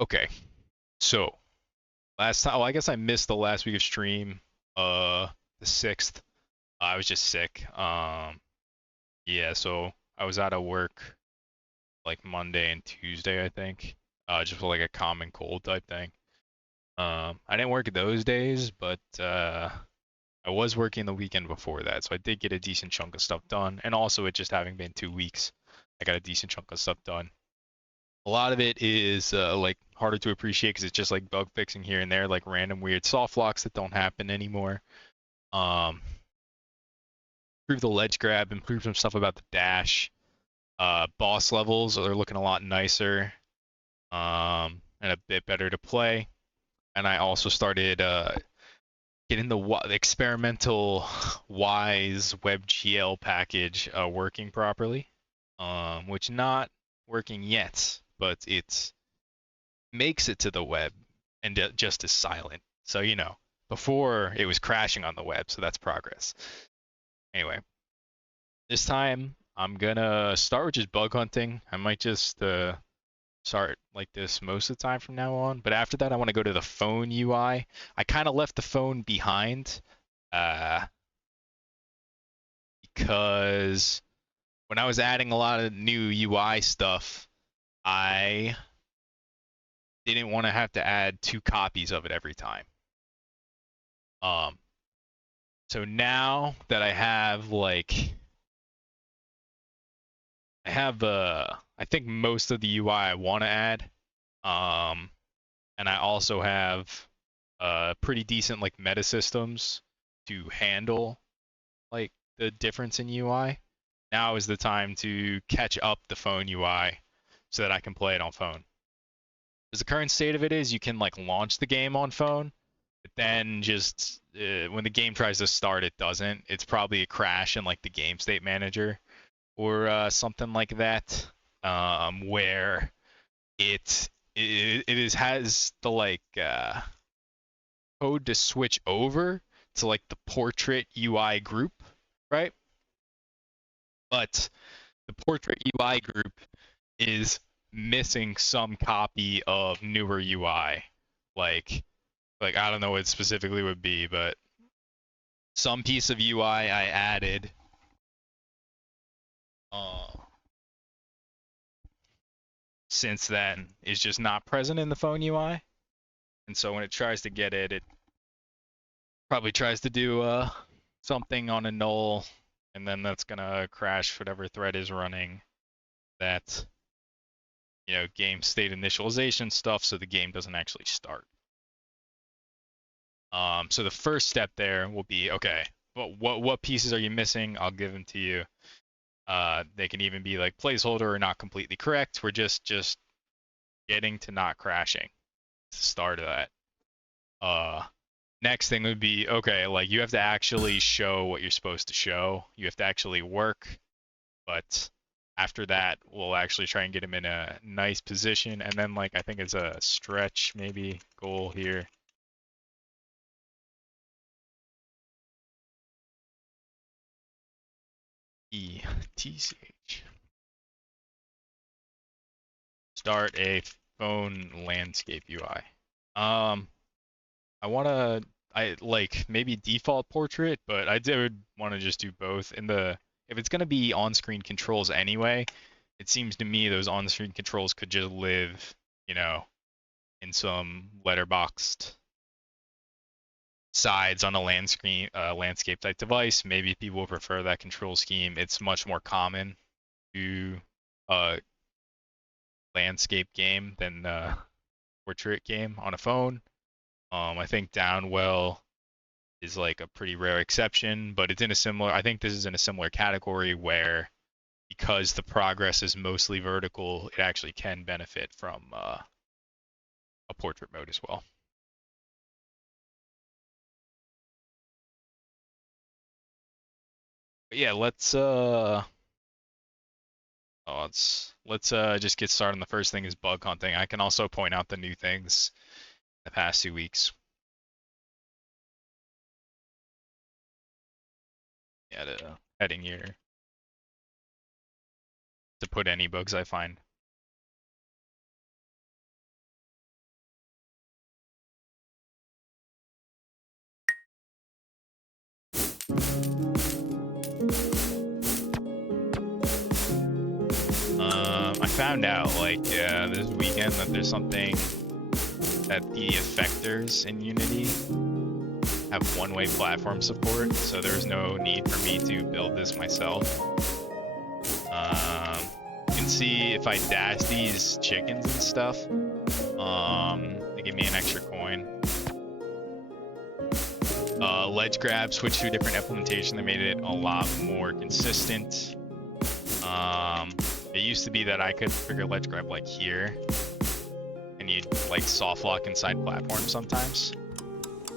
Okay, so last time, well, I guess I missed the last week of stream, the 6th. I was just sick. Yeah, so I was out of work like Monday and Tuesday, I think. Just for like a common cold type thing. I didn't work those days, but I was working the weekend before that, so I did get a decent chunk of stuff done. And also, it just having been 2 weeks, I got a decent chunk of stuff done. A lot of it is like harder to appreciate because it's just like bug fixing here and there, like random weird soft locks that don't happen anymore. Um, improve the ledge grab, improve some stuff about the dash. Boss levels are looking a lot nicer, and a bit better to play. And I also started getting the experimental Wise WebGL package working properly, which not working yet, but it makes it to the web and just is silent. So, before it was crashing on the web, so that's progress. Anyway, this time I'm gonna start with just bug hunting. I might just start like this most of the time from now on, but after that I want to go to the phone UI. I kind of left the phone behind uh, because when I was adding a lot of new UI stuff, I didn't want to have to add 2 copies of it every time. Um, so now that I think most of the UI I want to add, um, and I also have pretty decent like meta systems to handle like the difference in UI. Now is the time to catch up the phone UI so that I can play it on phone. Because the current state of it is you can like launch the game on phone, but then just when the game tries to start, it doesn't. It's probably a crash in like the game state manager or something like that, where it has the like code to switch over to like the portrait UI group, right? But the portrait UI group is missing some copy of newer UI. Like I don't know what it specifically would be, but some piece of UI I added uh, since then is just not present in the phone UI. And so when it tries to get it, it probably tries to do something on a null, and then that's gonna crash whatever thread is running that game state initialization stuff, so the game doesn't actually start. So the first step there will be okay. What pieces are you missing? I'll give them to you. They can even be like placeholder or not completely correct. We're just getting to not crashing. It's the start of that. Uh, Next thing would be okay. Like you have to actually show what you're supposed to show. You have to actually work. But after that, we'll actually try and get him in a nice position. And then like I think it's a stretch maybe goal here. ETCH. Start a phone landscape UI. Um, I like maybe default portrait, but I would want to just do both. If it's gonna be on-screen controls anyway, it seems to me those on-screen controls could just live, you know, in some letterboxed sides on a landscape type device. Maybe people prefer that control scheme. It's much more common to a landscape game than portrait game on a phone. I think Downwell is like a pretty rare exception, but it's in a similar. I think this is in a similar category where because the progress is mostly vertical, it actually can benefit from a portrait mode as well. But yeah, let's just get started on the first thing is bug hunting. I can also point out the new things the past 2 weeks. Yeah, heading here to put any bugs I find. I found out like this weekend that there's something that the effectors in Unity have one-way platform support, so there's no need for me to build this myself. You can see if I dash these chickens and stuff, they give me an extra coin. Ledge grab switched to a different implementation that made it a lot more consistent. It used to be that I could trigger ledge grab like here, and you'd like soft lock inside platforms sometimes.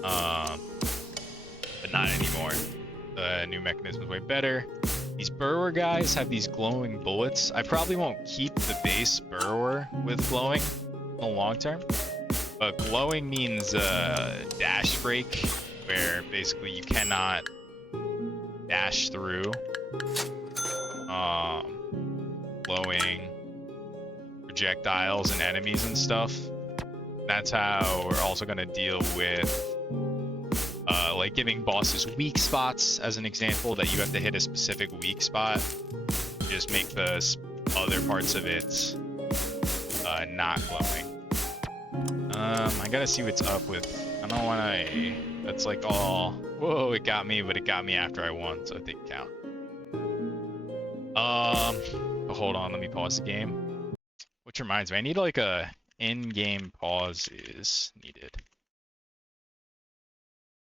But not anymore. The new mechanism is way better. These burrower guys have these glowing bullets. I probably won't keep the base burrower with glowing in the long term, but glowing means dash break, where basically you cannot dash through glowing projectiles and enemies and stuff. That's how we're also going to deal with like giving bosses weak spots, as an example, that you have to hit a specific weak spot. Just make the other parts of it not glowing. I gotta see what's up with, I don't want to, that's like all, whoa, it got me, but it got me after I won, so it didn't count. But hold on, let me pause the game. Which reminds me, I need like a in-game pause is needed.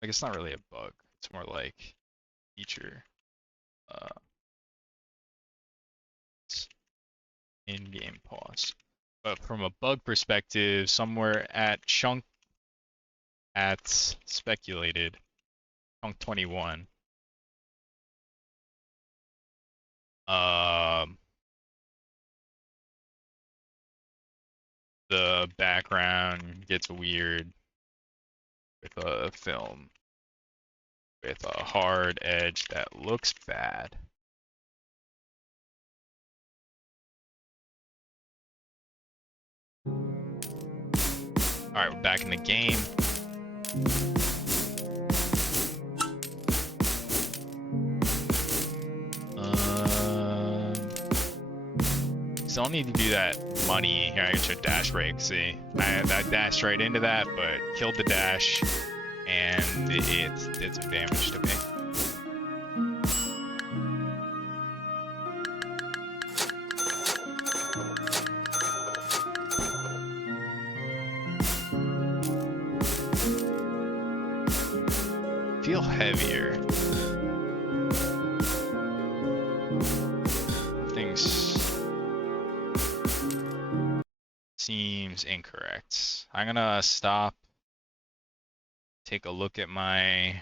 Like, it's not really a bug, it's more like feature. In-game pause. But from a bug perspective, somewhere at speculated chunk 21, the background gets weird with a film with a hard edge that looks bad. Alright, we're back in the game. So I'll need to do that money. Here, I get your dash break. See, I dashed right into that, but killed the dash, and it did some damage to me. Feel heavier. Things seems incorrect. I'm gonna stop, take a look at my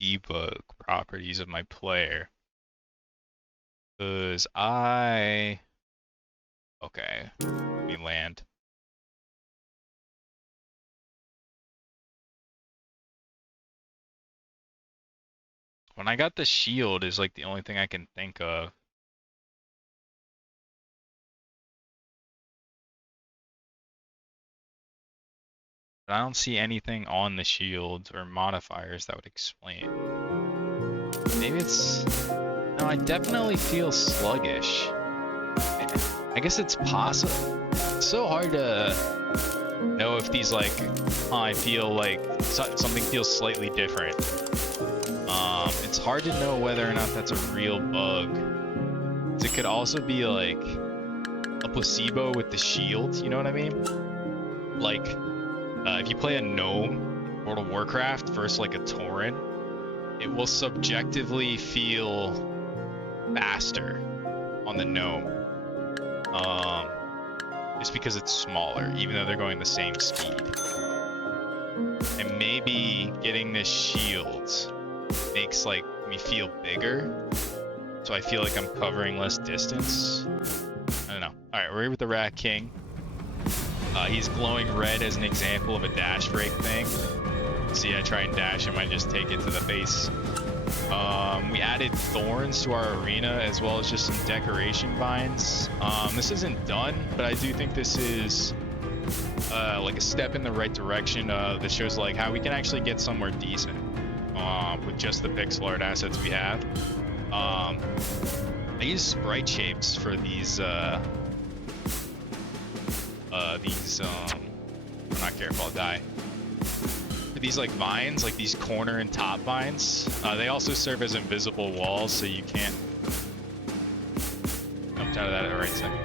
debug properties of my player, because okay, let me land. When I got the shield is like the only thing I can think of. But I don't see anything on the shield or modifiers that would explain. Maybe it's, no, I definitely feel sluggish. I guess it's possible. It's so hard to know if these like, I feel like something feels slightly different. It's hard to know whether or not that's a real bug. It could also be like a placebo with the shield, you know what I mean? Like, if you play a gnome, World of Warcraft, versus like a Tauren, it will subjectively feel faster on the gnome. Just because it's smaller, even though they're going the same speed. And maybe getting this shield makes like me feel bigger, so I feel like I'm covering less distance. I don't know. Alright, we're here with the Rat King. He's glowing red as an example of a dash break thing. See, I try and dash him, I just take it to the face. We added thorns to our arena, as well as just some decoration vines. This isn't done, but I do think this is like a step in the right direction. That shows like how we can actually get somewhere decent with just the pixel art assets we have. I use sprite shapes for these I'm not careful, I'll die. For these like vines, like these corner and top vines, they also serve as invisible walls, so you can't jump out of that at the right second.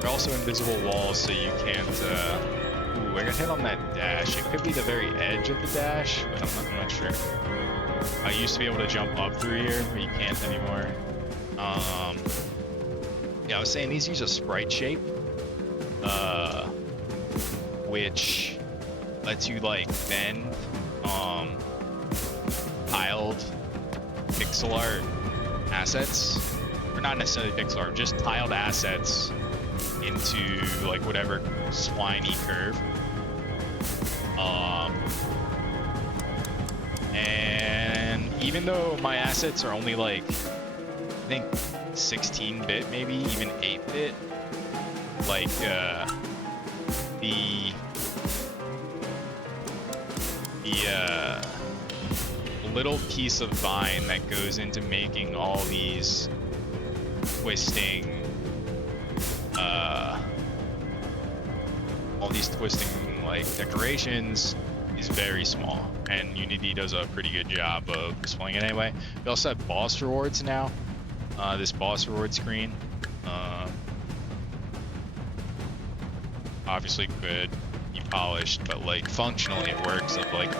They're also invisible walls, so you can't ooh, I got hit on that dash. It could be the very edge of the dash, but I'm not sure. I used to be able to jump up through here, but you can't anymore. Yeah, I was saying these use a sprite shape, which lets you like bend tiled pixel art assets, or not necessarily pixel art, just tiled assets into like whatever spliney curve. And even though my assets are only like, I think 16-bit, maybe even 8-bit, like the little piece of vine that goes into making all these twisting like decorations is very small, and Unity does a pretty good job of displaying it anyway. We also have boss rewards now. This boss reward screen, obviously could be polished, but like functionally it works of like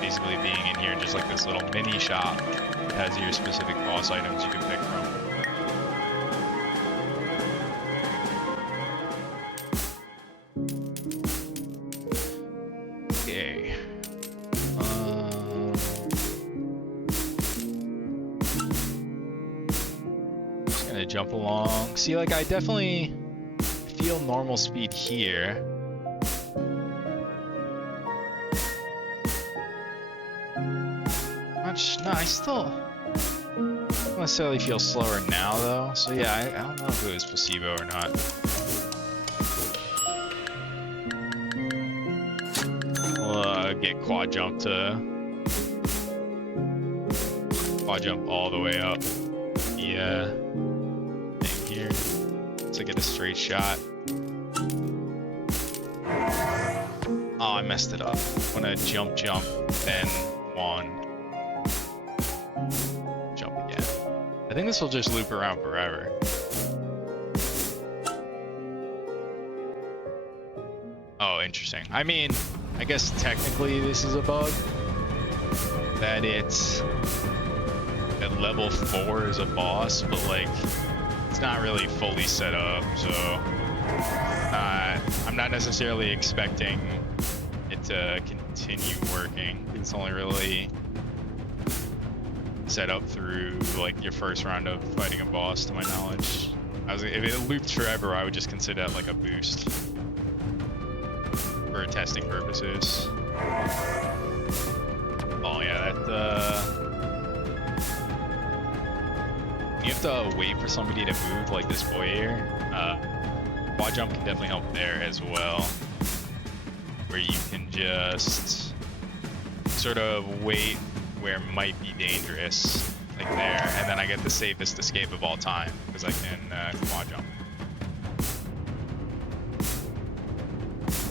basically being in here just like this little mini shop that has your specific boss items you can pick from. Okay. Just gonna jump along. See, like I definitely feel normal speed here. No, I still don't necessarily feel slower now though. So yeah, I don't know if it was placebo or not. We'll get quad jump all the way up. Yeah, thing here. To get a straight shot. Oh, I messed it up. I'm gonna jump, then one. Jump again. I think this will just loop around forever. Oh, interesting. I mean, I guess technically this is a bug. That it's at level 4 is a boss, but like it's not really fully set up, so I'm not necessarily expecting it to continue working. It's only really set up through like your first round of fighting a boss, to my knowledge. If it looped forever, I would just consider that like a boost for testing purposes. Oh yeah, that you have to wait for somebody to move, like this boy here. Quad jump can definitely help there as well, where you can just sort of wait where it might be dangerous, like there, and then I get the safest escape of all time because I can quad jump.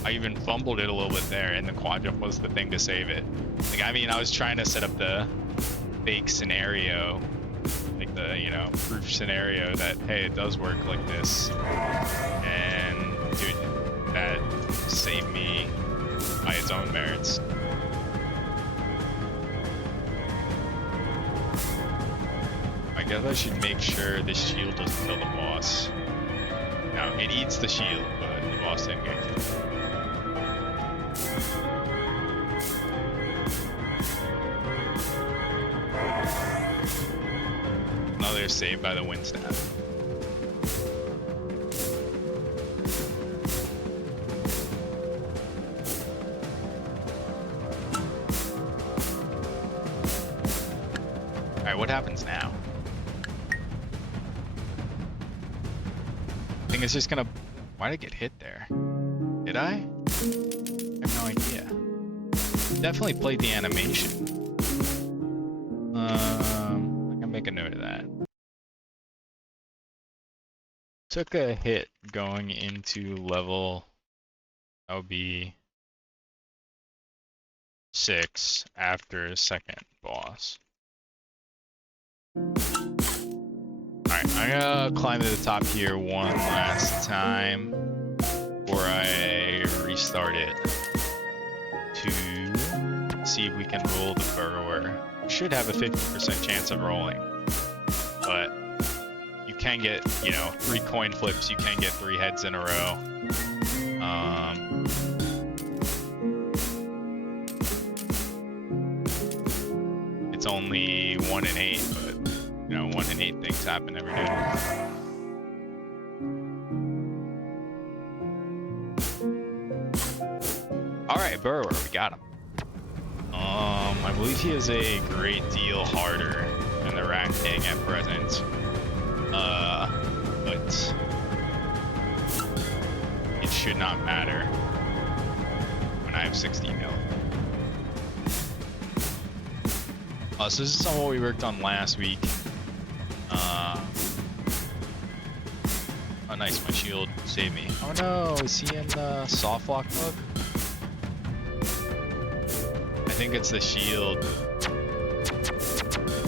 I even fumbled it a little bit there, and the quad jump was the thing to save it. Like, I mean, I was trying to set up the fake scenario, like the, you know, proof scenario that, hey, it does work like this, and dude, that saved me by its own merits. I guess I should make sure this shield doesn't kill the boss. No, it eats the shield, but the boss didn't get killed. Another save by the wind staff. Alright, what happens now? I think it's just gonna... Why did I get hit there? Did I? I have no idea. Definitely played the animation. I can make a note of that. Took a hit going into level, that would be 6 after second boss. Alright, I'm gonna climb to the top here one last time before I restart it to see if we can roll the burrower. We should have a 50% chance of rolling, but you can get, 3 coin flips, you can get 3 heads in a row. It's only 1 in 8, but 1 in 8 things happen every day. Alright, burrower, we got him. I believe he is a great deal harder than the Rat King at present. But it should not matter when I have 16 health. So this is some of what we worked on last week. Oh nice, my shield saved me. Oh no, is he in the soft lock mode? I think it's the shield.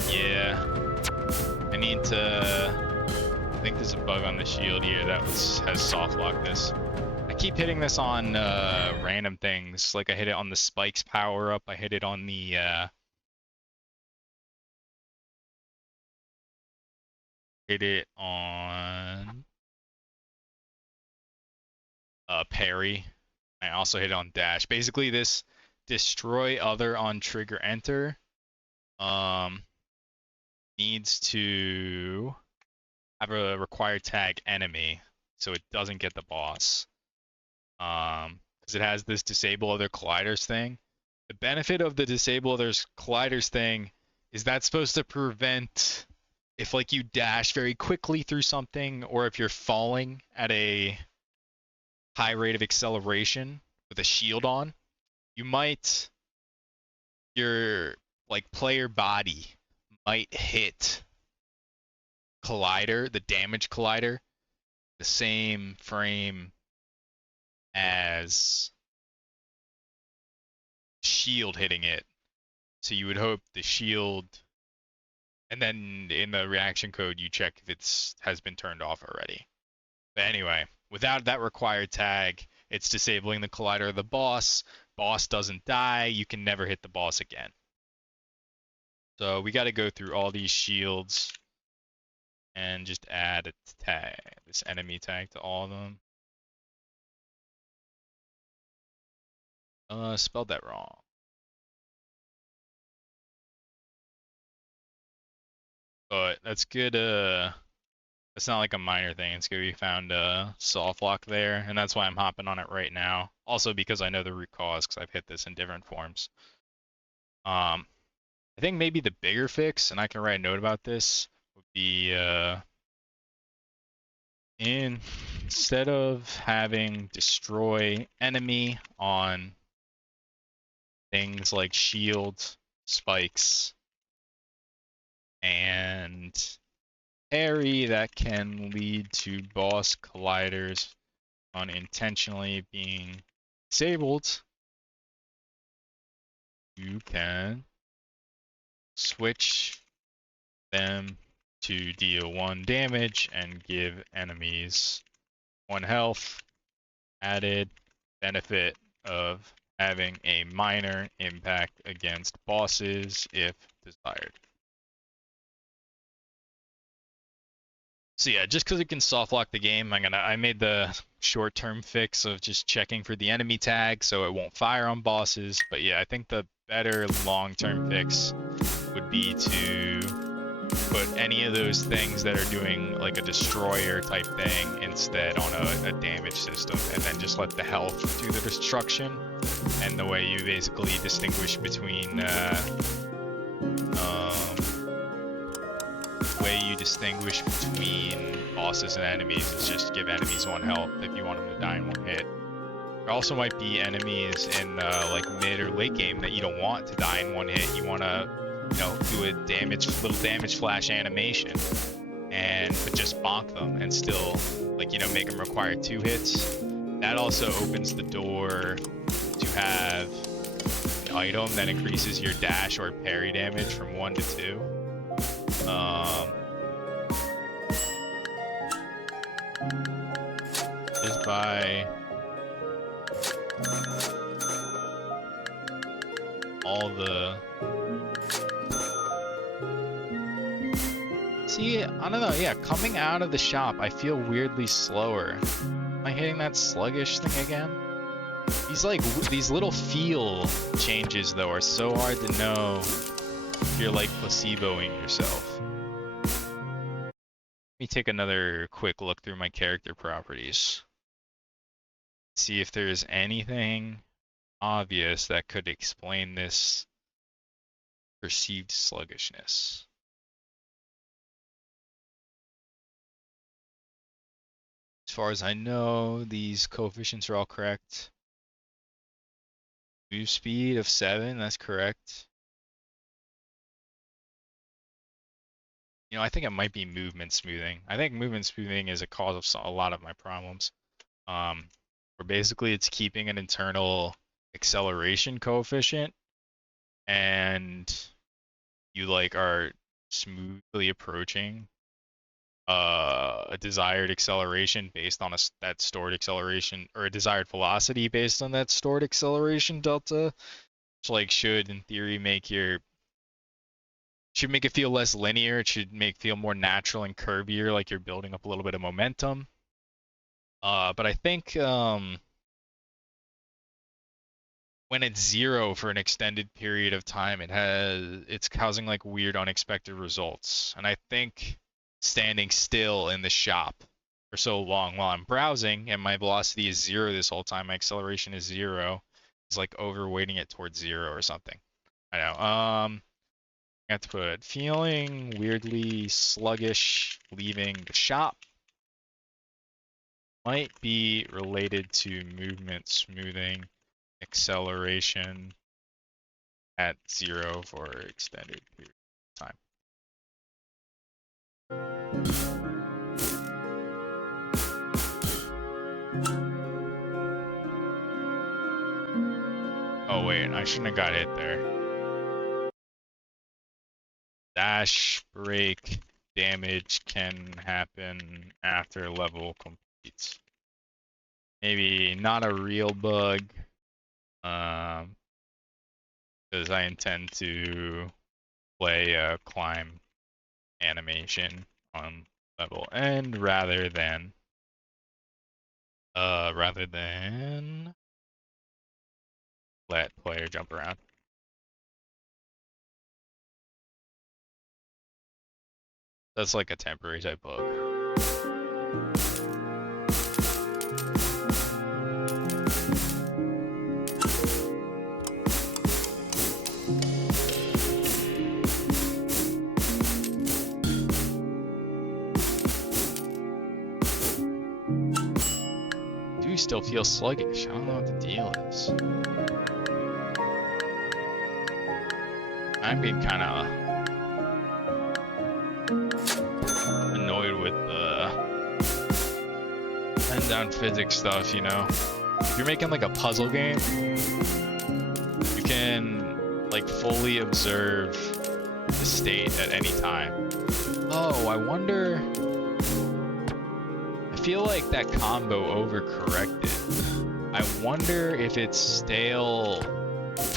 Yeah. I need to... I think there's a bug on the shield here that has soft locked this. I keep hitting this on random things. Like I hit it on the spikes power up. I hit it on the hit it on parry. I also hit it on dash. Basically this destroy other on trigger enter needs to have a required tag enemy so it doesn't get the boss. Because it has this disable other colliders thing. The benefit of the disable other colliders thing is that's supposed to prevent if like you dash very quickly through something or if you're falling at a high rate of acceleration with a shield on, you might, your like player body might hit collider, the damage collider, the same frame as shield hitting it. So you would hope the shield, and then in the reaction code you check if it's has been turned off already. But anyway, without that required tag, it's disabling the collider of the boss. Boss doesn't die, you can never hit the boss again. So we got to go through all these shields and just add a tag, this enemy tag to all of them. Spelled that wrong. But that's good. It's not like a minor thing. It's good we found a soft lock there, and that's why I'm hopping on it right now. Also because I know the root cause, because I've hit this in different forms. I think maybe the bigger fix, and I can write a note about this, would be instead of having destroy enemy on things like shields, spikes, and parry that can lead to boss colliders unintentionally being disabled, you can switch them to deal 1 damage and give enemies 1 health. Added benefit of having a minor impact against bosses if desired. So yeah, just because it can soft lock the game, I made the short-term fix of just checking for the enemy tag so it won't fire on bosses. But yeah, I think the better long-term fix would be to put any of those things that are doing like a destroyer type thing instead on a damage system, and then just let the health do the destruction. And the way you basically distinguish between bosses and enemies is just give enemies 1 health if you want them to die in 1 hit. There also might be enemies in like mid or late game that you don't want to die in 1 hit. You want to you know, do a little damage flash animation, but just bonk them and still, like, you know, make them require 2 hits. That also opens the door to have an item that increases your dash or parry damage from 1 to 2. Just by all the... See, I don't know, yeah, coming out of the shop, I feel weirdly slower. Am I hitting that sluggish thing again? These little feel changes, though, are so hard to know if you're, like, placeboing yourself. Let me take another quick look through my character properties. See if there's anything obvious that could explain this perceived sluggishness. As far as I know, these coefficients are all correct. Move speed of 7, that's correct. You know, I think it might be movement smoothing. I think movement smoothing is a cause of a lot of my problems. Where basically it's keeping an internal acceleration coefficient, and you like are smoothly approaching a desired acceleration based on that stored acceleration, or a desired velocity based on that stored acceleration delta, which like should in theory make it feel less linear. It should feel more natural and curvier, like you're building up a little bit of momentum. But I think when it's 0 for an extended period of time, it's causing like weird unexpected results. And I think standing still in the shop for so long while I'm browsing and my velocity is 0 this whole time, my acceleration is 0, is like overweighting it towards 0 or something. I know. I have to put feeling weirdly sluggish leaving the shop. Might be related to movement smoothing, acceleration at 0 for extended period of time. Oh wait, I shouldn't have got hit there. Dash break damage can happen after level completes. Maybe not a real bug, because I intend to play a climb animation on level end rather than let player jump around. That's like a temporary type bug. Do still feel sluggish. I don't know what the deal is. I'm being kind of annoyed with the end-down physics stuff, you know? If you're making like a puzzle game, you can like fully observe the state at any time. Oh, I wonder... I feel like that combo overcorrected. I wonder if it's stale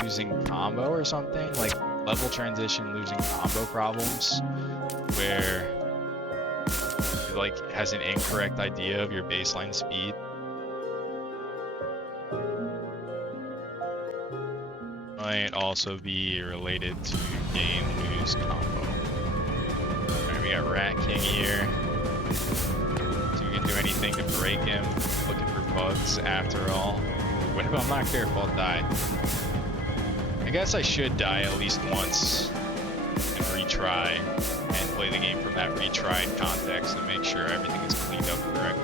losing combo or something, like level transition losing combo problems, where it like has an incorrect idea of your baseline speed. Might also be related to gain lose combo. Alright, we got Rat King here. So we can do anything to break him. Looking for bugs after all. What if I'm not careful? I'll die. I guess I should die at least once and retry and play the game from that retried context and make sure everything is cleaned up correctly.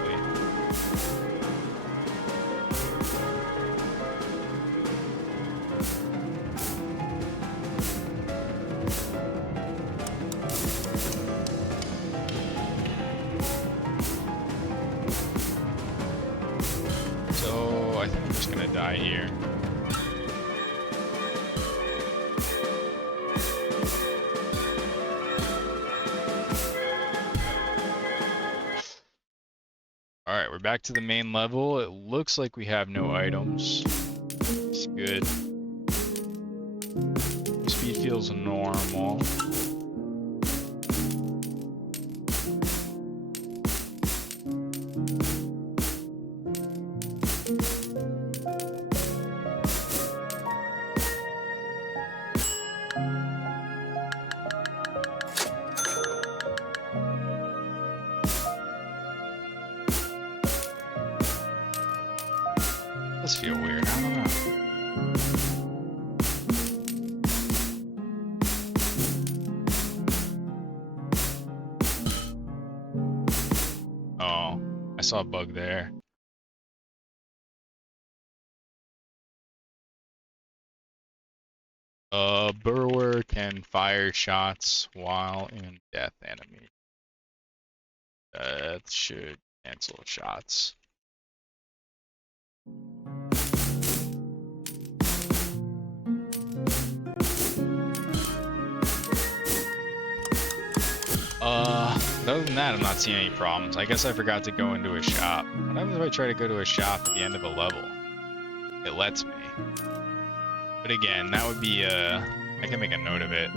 just gonna die here. Alright, we're back to the main level. It looks like we have no items. It's good. Speed feels normal. Does feel weird, I don't know. Oh, I saw a bug there. Burrower can fire shots while in death animation. That should cancel shots. Other than that, I'm not seeing any problems. I guess I forgot to go into a shop. What happens if I try to go to a shop at the end of the level? It lets me. But again, that would be, I can make a note of it.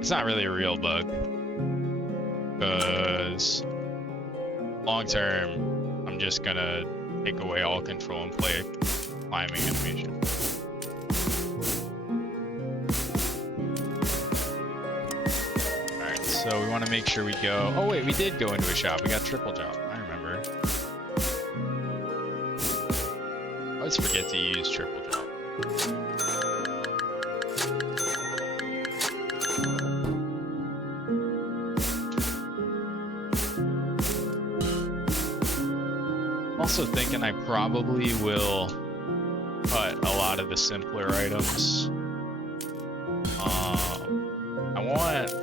It's not really a real bug. Because long term, I'm just gonna take away all control and play a climbing animation. Alright, so we want to make sure we go... Oh wait, we did go into a shop. We got triple jump. I remember. I always forget to use triple jump. Also thinking I probably will cut a lot of the simpler items.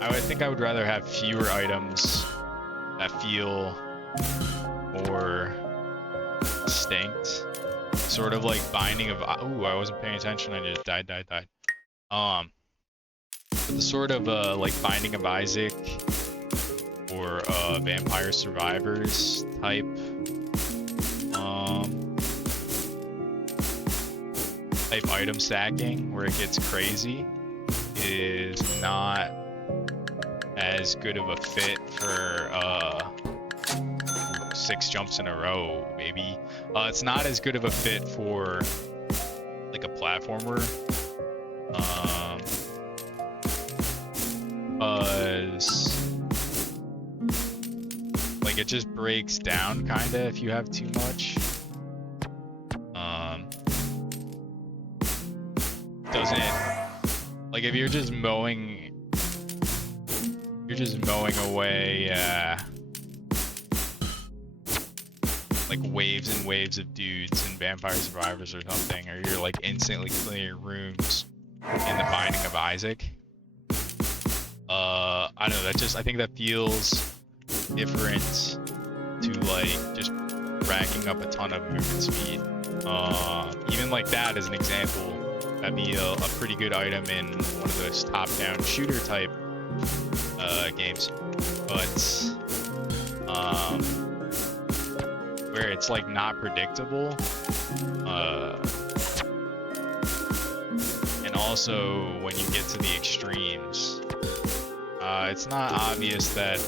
I think I would rather have fewer items that feel more distinct. Sort of like Binding of... Ooh, I wasn't paying attention. I just died. But the sort of like Binding of Isaac or Vampire Survivors type item stacking where it gets crazy is not as good of a fit for 6 jumps in a row, maybe. It's not as good of a fit for like a platformer. Like it just breaks down kinda if you have too much. Doesn't, like if you're just mowing away like waves and waves of dudes in Vampire Survivors or something, or you're like instantly clearing rooms in the Binding of Isaac. I don't know, I think that feels different to like just racking up a ton of movement speed. Even like that as an example, that'd be a pretty good item in one of those top-down shooter type games, but where it's like not predictable, and also when you get to the extremes, it's not obvious that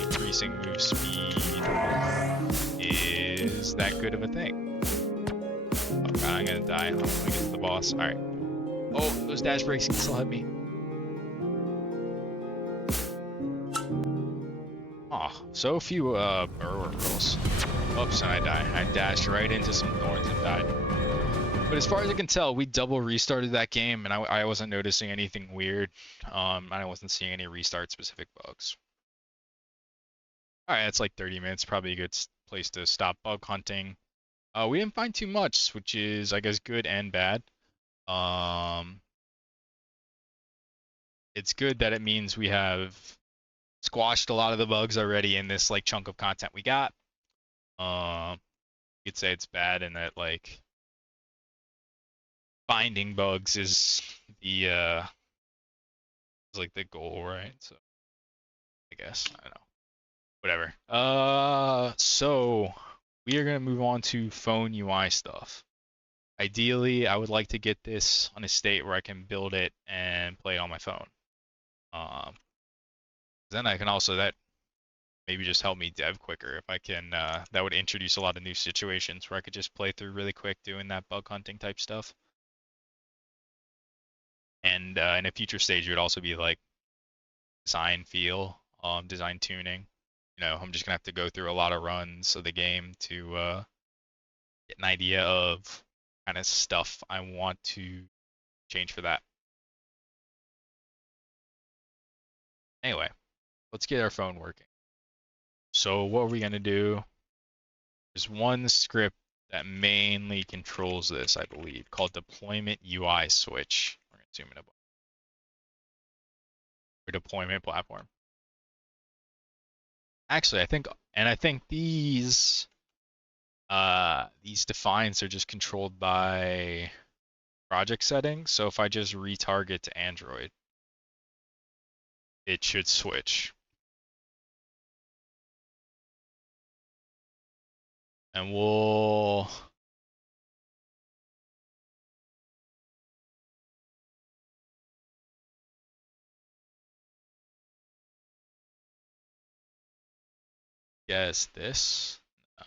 increasing move speed is that good of a thing. Oh god, I'm gonna die. I'm gonna get to the boss. Alright. Oh, those dash breaks can still hit me. Oh, so few burrower rolls. Oops, and I die. I dashed right into some thorns and died. But as far as I can tell, we double restarted that game, and I wasn't noticing anything weird. I wasn't seeing any restart specific bugs. Alright, that's like 30 minutes. Probably a good place to stop bug hunting. We didn't find too much, which is, I guess, good and bad. It's good that it means we have squashed a lot of the bugs already in this like chunk of content we got. you could say it's bad and that like finding bugs is the is like the goal, right? So I guess I don't know. Whatever. So we are gonna move on to phone UI stuff. Ideally, I would like to get this on a state where I can build it and play it on my phone. Um, then I can also that maybe just help me dev quicker if I can. That would introduce a lot of new situations where I could just play through really quick doing that bug hunting type stuff. And in a future stage, it would also be like design feel, design tuning. You know, I'm just gonna have to go through a lot of runs of the game to get an idea of kind of stuff I want to change for that. Anyway, let's get our phone working. So what are we gonna do? There's one script that mainly controls this, I believe, called deployment UI switch. We're gonna zoom in a bit. Or deployment platform. Actually, I think these defines are just controlled by project settings. So if I just retarget to Android, it should switch. And we'll guess this. No.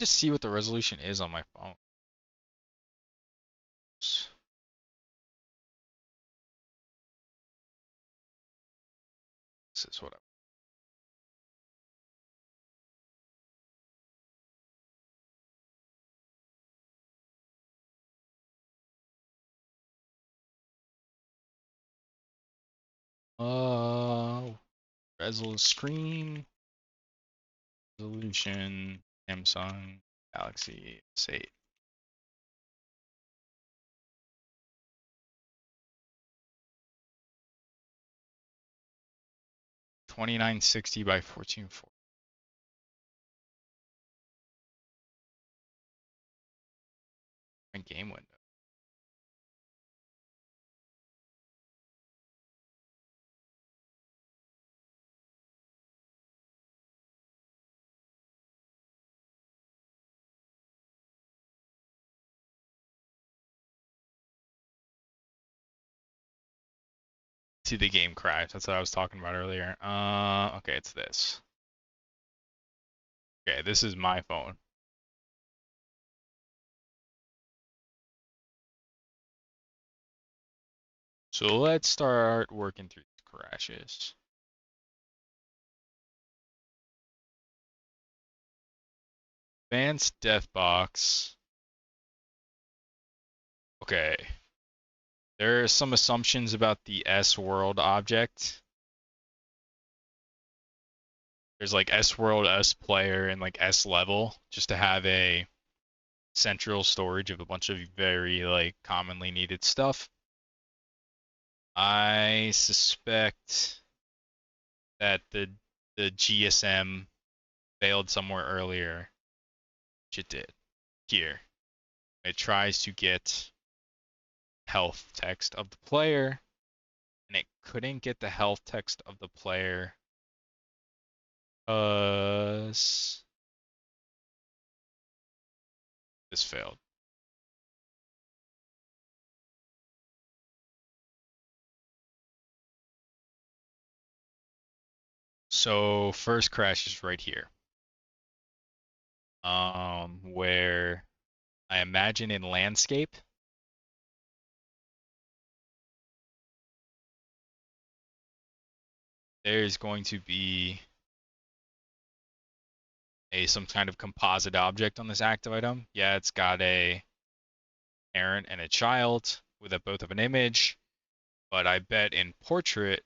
Just see what the resolution is on my phone. This is what resolution screen resolution Samsung Galaxy S8. 2960 by 1440. Game window. See the game crash. That's what I was talking about earlier. Okay, it's this. Okay, this is my phone. So let's start working through these crashes. Advanced death box. Okay. There are some assumptions about the S world object. There's like S world, S player, and like S level, just to have a central storage of a bunch of very like commonly needed stuff. I suspect that the GSM failed somewhere earlier, which it did here. It tries to get health text of the player, and it couldn't get the health text of the player because this failed. So first crash is right here. Where I imagine in landscape, there's going to be some kind of composite object on this active item. Yeah, it's got a parent and a child with both of an image, but I bet in portrait,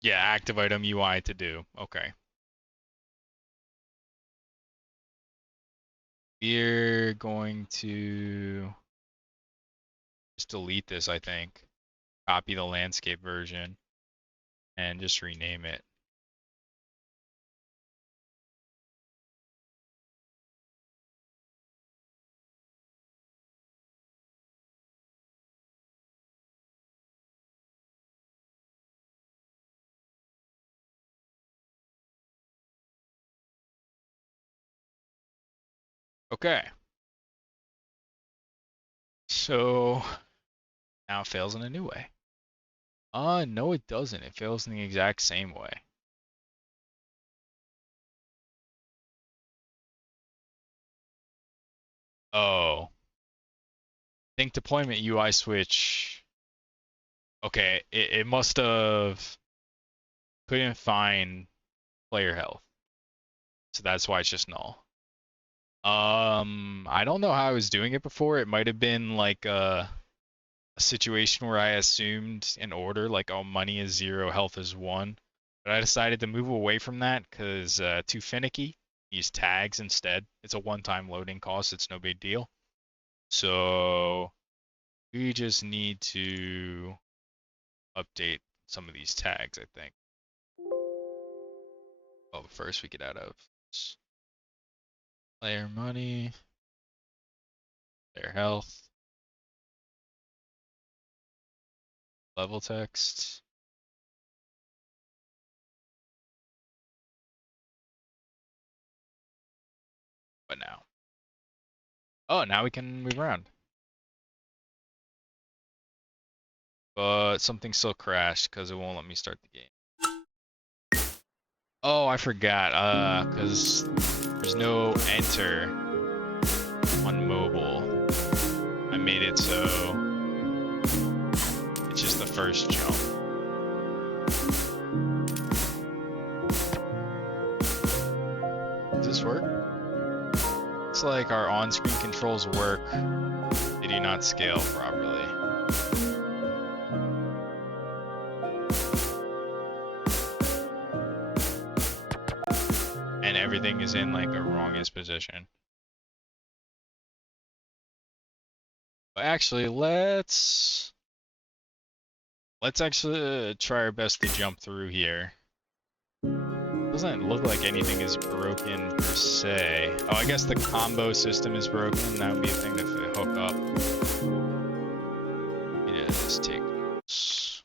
yeah, active item UI to do. Okay. we're going to just delete this, I think. Copy the landscape version and just rename it. Okay. So now it fails in a new way. No, it doesn't. It fails in the exact same way. Oh. Think deployment UI switch. Okay, it must have couldn't find player health. So that's why it's just null. I don't know how I was doing it before. It might have been like a situation where I assumed an order, like, oh, money is 0, health is 1. But I decided to move away from that because too finicky. Use tags instead. It's a one-time loading cost. It's no big deal. So we just need to update some of these tags, I think. Oh, but first we get out of player money, player health, level text. But now. Oh, now we can move around. But something still crashed because it won't let me start the game. Oh, I forgot. Because there's no enter on mobile. I made it so it's just the first jump. Does this work? Looks like our on-screen controls work. They do not scale properly. And everything is in like a wrongest position. But actually, let's actually try our best to jump through here. Doesn't look like anything is broken per se. Oh, I guess the combo system is broken. That would be a thing to hook up. Yeah, let's take notes.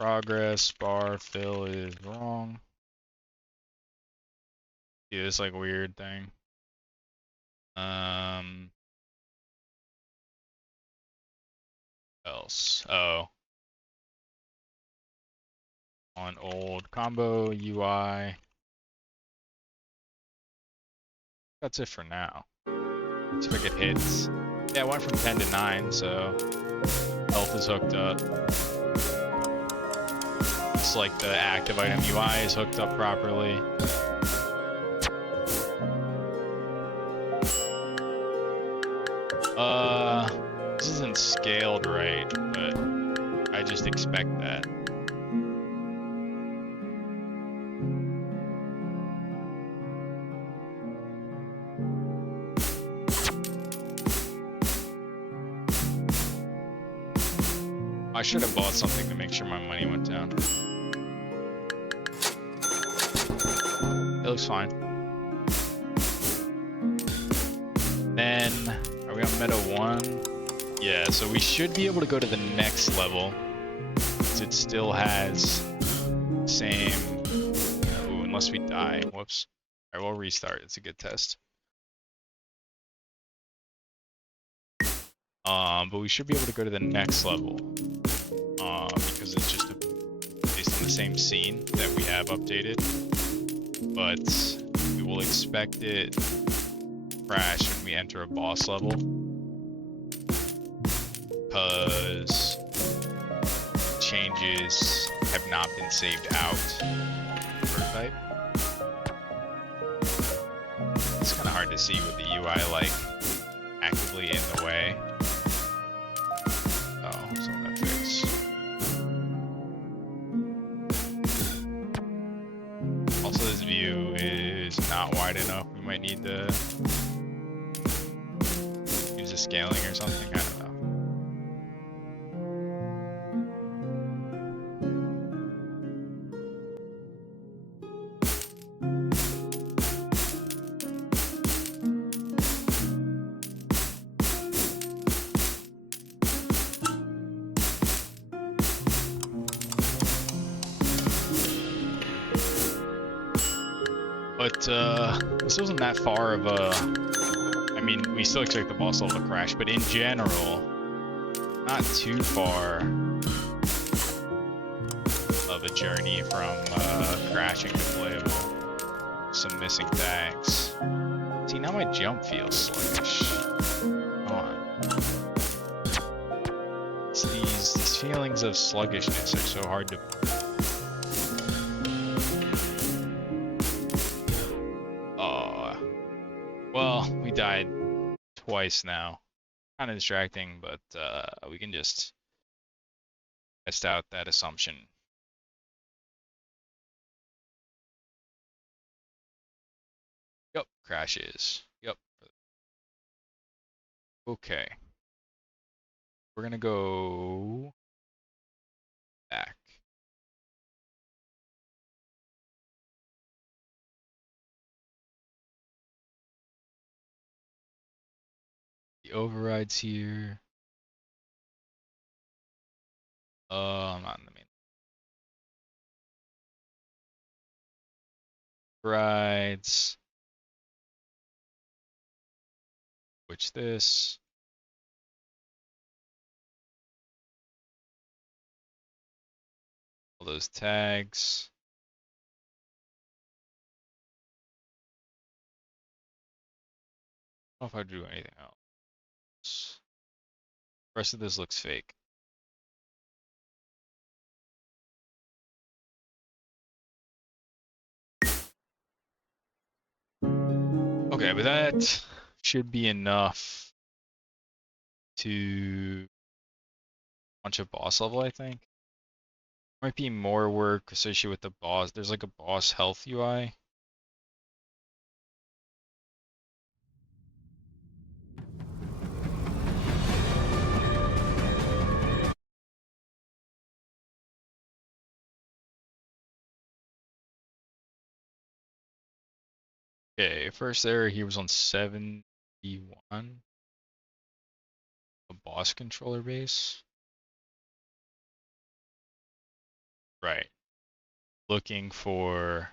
Progress bar fill is wrong. See this like weird thing. Else. Oh. On old combo UI. That's it for now. Let's see if I get hits. Yeah, it went from 10 to 9, so health is hooked up. It's like the active item UI is hooked up properly. This isn't scaled right, but I just expect that. I should have bought something to make sure my money went down. It looks fine. Then, are we on meta 1? Yeah, so we should be able to go to the next level. Because it still has same... Ooh, unless we die. Whoops. Alright, we'll restart. It's a good test. But we should be able to go to the next level. Because it's just based on the same scene that we have updated. But we will expect it to crash when we enter a boss level. Because changes have not been saved out per type. It's kind of hard to see with the UI like actively in the way. Oh, so that fix. this view is not wide enough. We might need to use a scaling or something. I don't know. But this wasn't that far of a... I mean, we still expect the boss level to crash, but in general, not too far of a journey from crashing to playable. Some missing tags. See, now my jump feels sluggish. Come on. It's these feelings of sluggishness are so hard to... Well, we died twice now. Kind of distracting, but we can just test out that assumption. Yep, crashes. Yep. Okay. We're gonna go back. The overrides here. I'm not in the main. Overrides. Switch this. All those tags. I don't know if I'd do anything else. The rest of this looks fake. Okay, but that should be enough to launch a boss level, I think. Might be more work associated with the boss. There's like a boss health UI. Okay, first error he was on 71. A boss controller base. Right. Looking for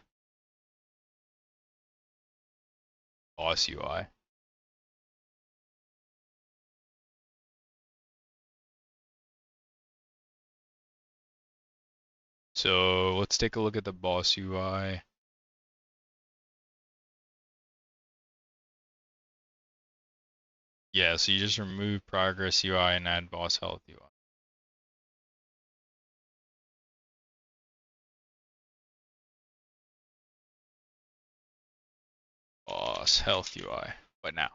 boss UI. So let's take a look at the boss UI. Yeah, so you just remove progress UI and add boss health UI. Boss health UI. What now?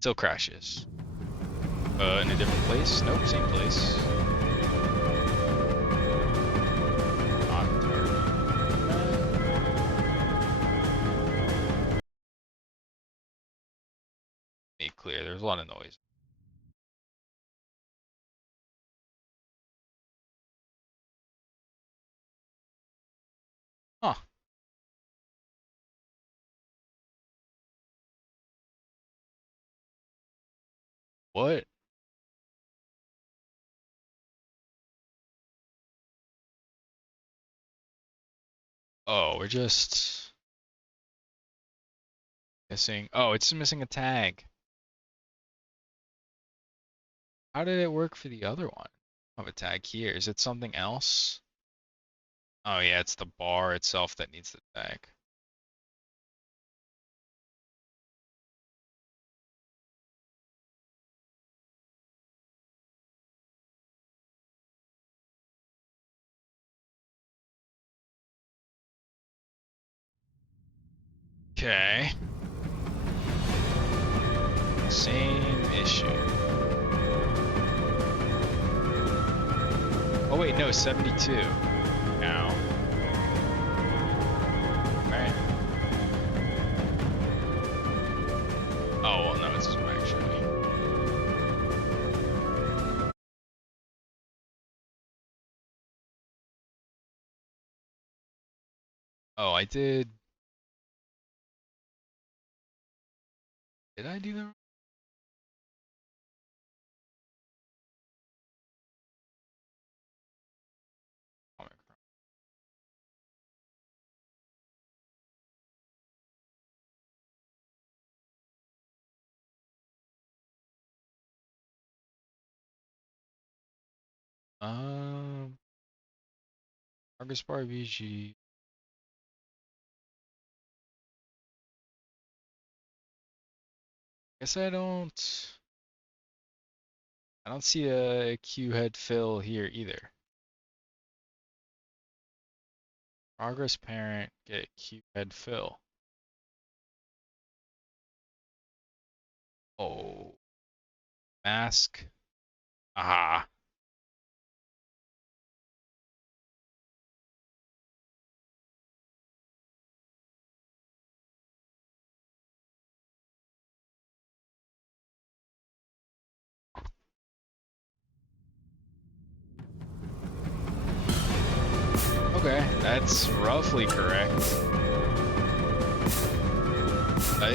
Still crashes. In a different place? Nope, same place. On target. Make clear, there's a lot of noise. Huh. What? Oh, we're just missing. Oh, it's missing a tag. How did it work for the other one? I have a tag here. Is it something else? Oh yeah, it's the bar itself that needs the tag. Okay. Same issue. Oh wait, no, 72 now. Oh, I did. Did I do that? Progress bar VG. Guess I don't see a Q head fill here either. Progress parent get Q head fill. Oh, mask. Aha. Okay, that's roughly correct.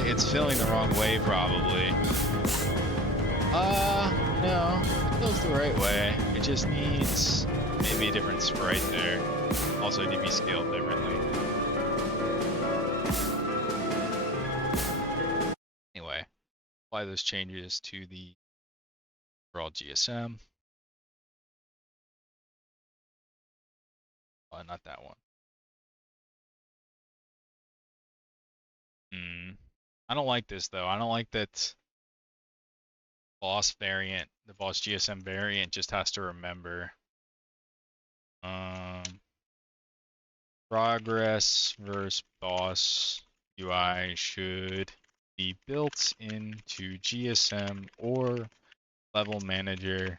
It's filling the wrong way, probably. No, it fills the right way. It just needs maybe a different sprite there. Also, it need to be scaled differently. Anyway, apply those changes to the overall GSM. Not that one. I don't like this though. I don't like that boss variant, the boss GSM variant just has to remember progress versus boss UI should be built into GSM or level manager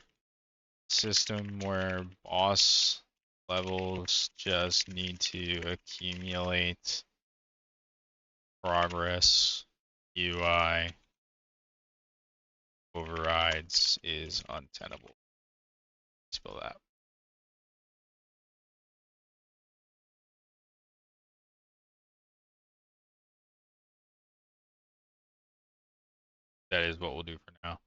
system where boss levels just need to accumulate progress UI overrides is untenable. Spell that. That is what we'll do for now.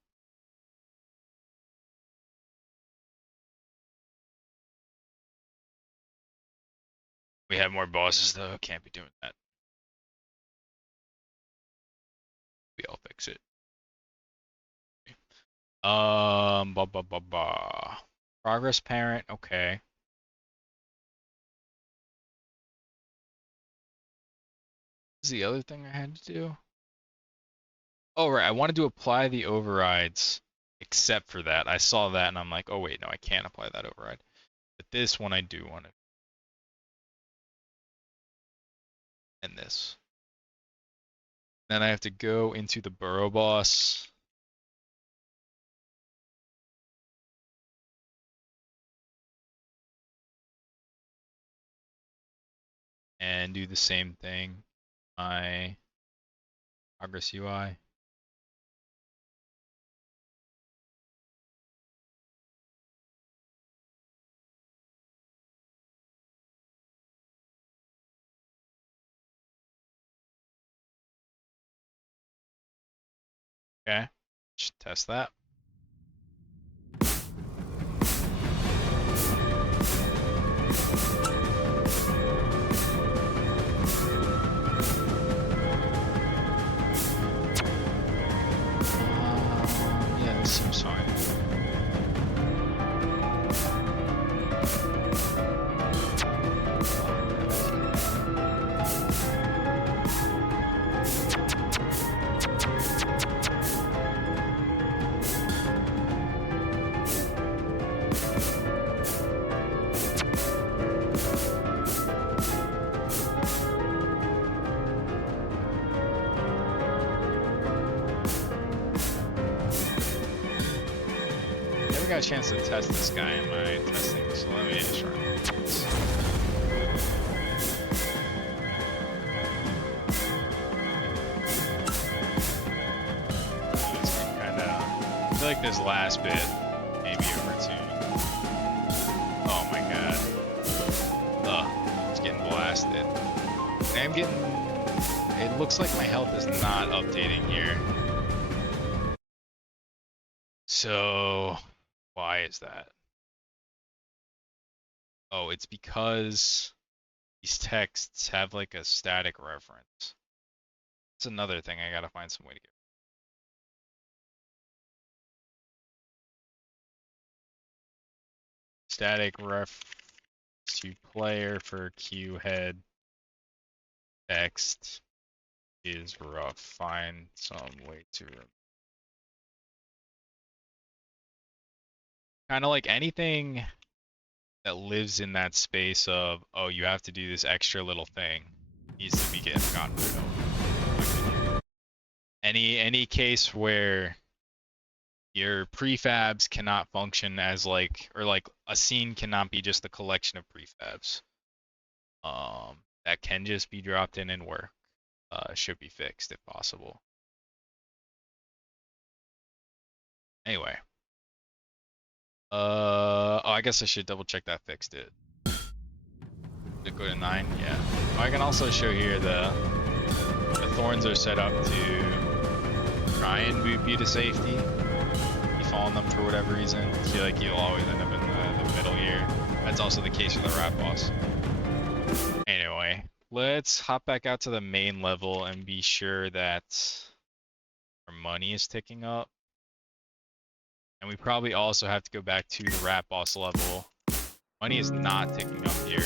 We have more bosses though, can't be doing that. I'll fix it. Progress parent, okay. What is the other thing I had to do? Oh, right, I wanted to apply the overrides except for that. I saw that and I'm like, oh wait, no, I can't apply that override. But this one I do want to. And this. Then I have to go into the burrow boss. And do the same thing. My progress UI. Okay, just test that. Yeah, this seems fine. Never got a chance to test this guy in my testing, so let me just run this. I feel like this last bit may be overtuned. Oh my god. Ugh, it's getting blasted. am getting... It looks like my health is not updating here. So, why is that? Oh, it's because these texts have like a static reference. That's another thing I gotta find some way to get. Static ref to player for queue head text is rough. Find some way to kind of like anything that lives in that space of, oh, you have to do this extra little thing needs to be gotten rid of. Any case where your prefabs cannot function as like, or like a scene cannot be just a collection of prefabs. That can just be dropped in and work. Should be fixed if possible. Anyway. Oh, I guess I should double check that fixed it. Did it go to 9? Yeah. I can also show here the thorns are set up to try and boot you to safety. You fall on them for whatever reason. I feel like you'll always end up in the middle here. That's also the case with the rat boss. Anyway, let's hop back out to the main level and be sure that our money is ticking up. And we probably also have to go back to the rat boss level. Money is not ticking up here.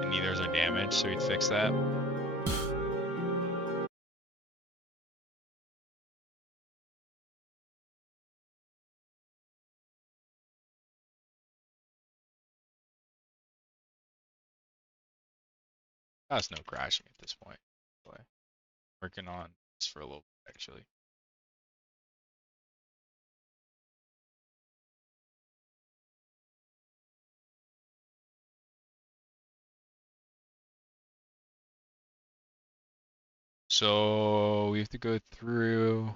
And neither is our damage, so we'd fix that. That's no crashing at this point. Working on this for a little bit, actually. So we have to go through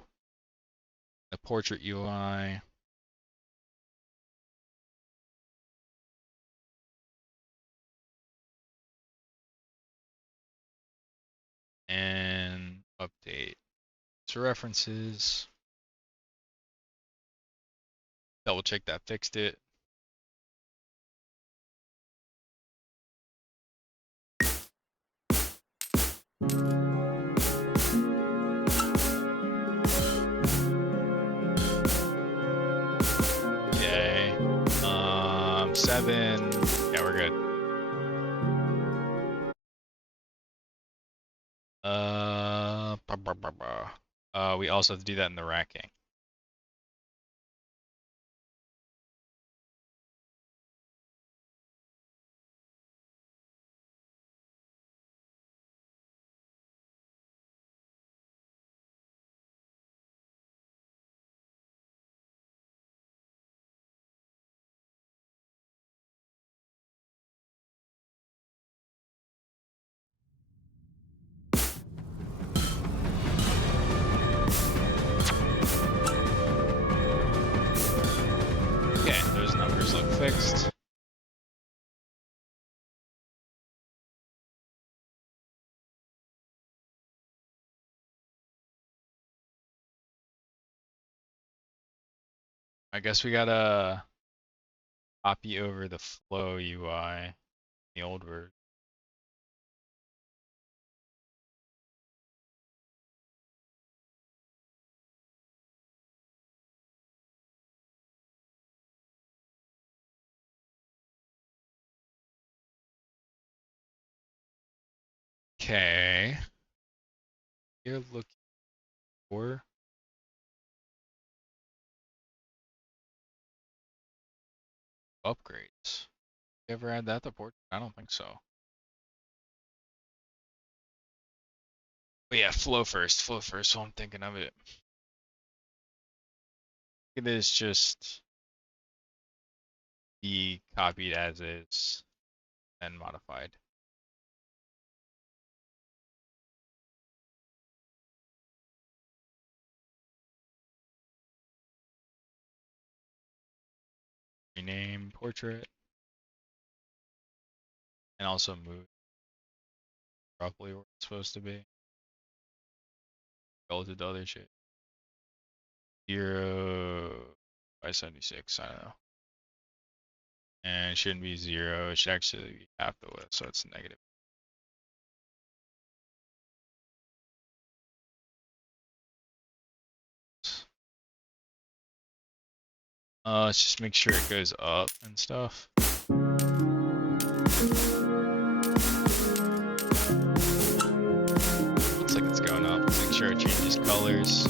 the portrait UI. And update to references. Double check that fixed it. Okay. 7. Yeah, we're good. We also have to do that in the racking. Okay, those numbers look fixed. I guess we gotta copy over the flow UI, the old version. Okay. You're looking for upgrades. You ever add that to portrait? I don't think so. But yeah, flow first so I'm thinking of it. It is just be copied as is and modified. Rename portrait. and also move roughly where it's supposed to be relative to other shit. 0 by 76, I don't know. And it shouldn't be 0, it should actually be half the width, so it's negative. Let's just make sure it goes up and stuff. Looks like it's going up. Let's make sure it changes colors.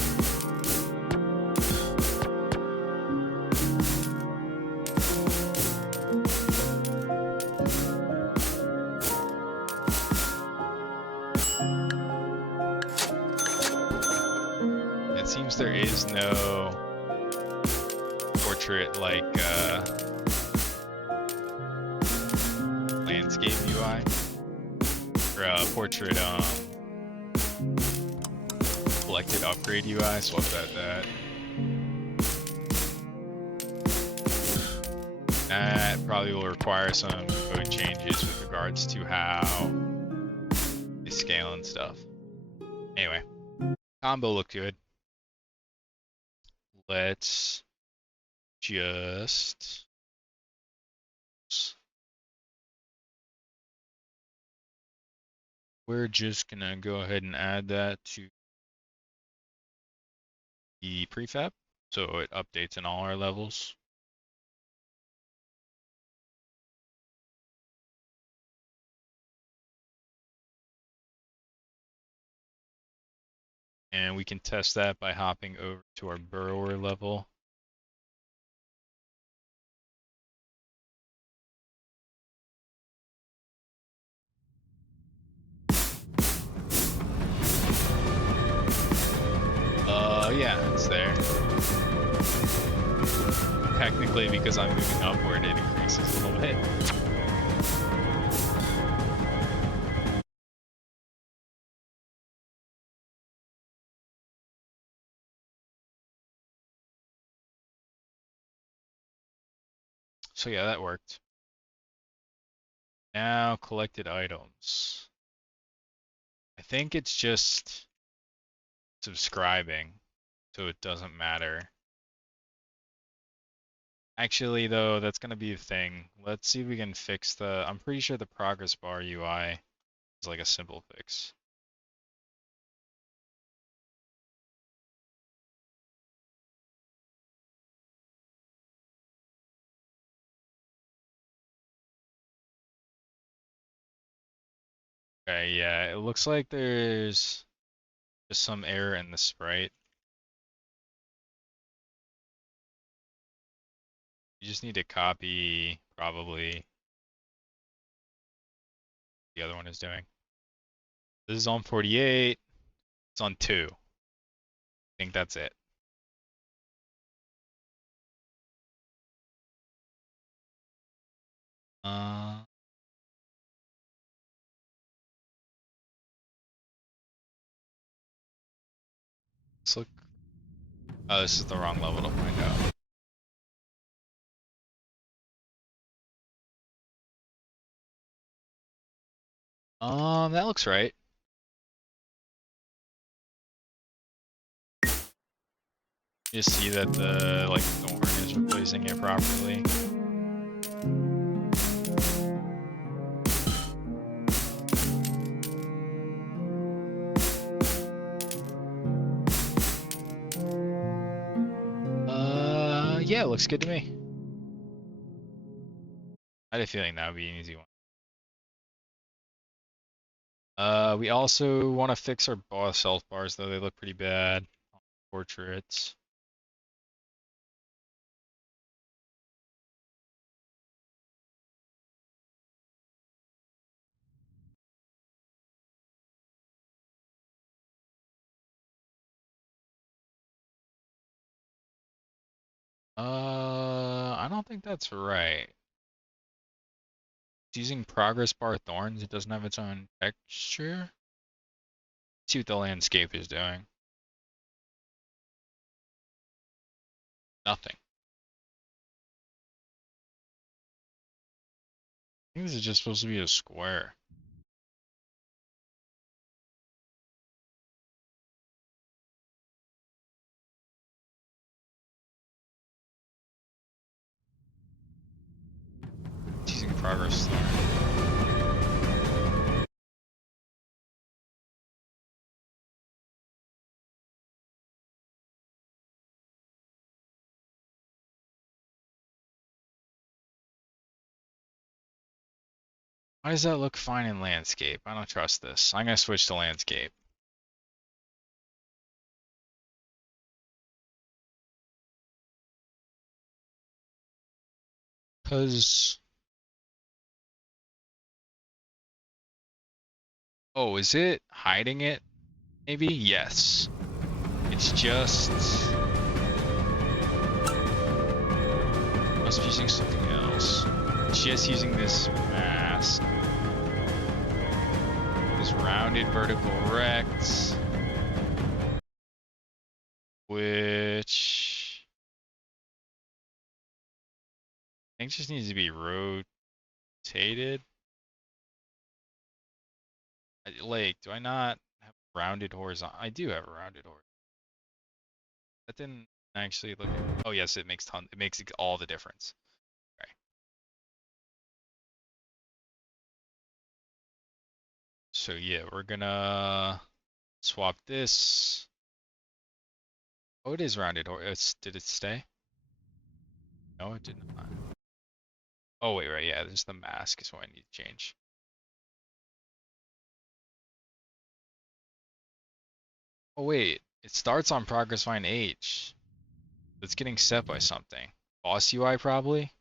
It seems there is no portrait like landscape UI or portrait selected upgrade UI, so I'll bet that. That probably will require some code changes with regards to how they scale and stuff. Anyway, combo looked good. Let's just we're just gonna go ahead and add that to the prefab so it updates in all our levels. And we can test that by hopping over to our burrower level. Yeah, it's there. Technically, because I'm moving upward, it increases a little bit. So yeah, that worked. Now collected items. I think it's just subscribing, so it doesn't matter. Actually, though, that's going to be a thing. Let's see if we can fix the... I'm pretty sure the progress bar UI is like a simple fix. Okay, yeah, it looks like there's just some error in the sprite. You just need to copy, probably, the other one is doing. This is on 48. It's on 2. I think that's it. Let's look. Oh, this is the wrong level to find out. That looks right. You see that the thorn is replacing it properly. Yeah, it looks good to me. I had a feeling that would be an easy one. We also want to fix our boss health bars, though they look pretty bad on portraits. I don't think that's right. It's using progress bar thorns. It doesn't have its own texture. Let's see what the landscape is doing. Nothing. I think this is just supposed to be a square. It's using progress star. Why does that look fine in landscape? I don't trust this. I'm gonna switch to landscape. Cause oh, is it hiding it? Maybe? Yes. It's just must be using something else. It's just using this mask. This rounded vertical rect. Which I think just needs to be rotated. Like, do I not have rounded horizontal? I do have a rounded horizontal. That didn't actually look. Oh yes, it makes all the difference. Okay. So yeah, we're gonna swap this. Oh, it is rounded. Or did it stay? No, it did not. Oh wait, right, yeah, there's the mask is what I need to change. Oh wait, it starts on progress line H. It's getting set by something. Boss UI probably?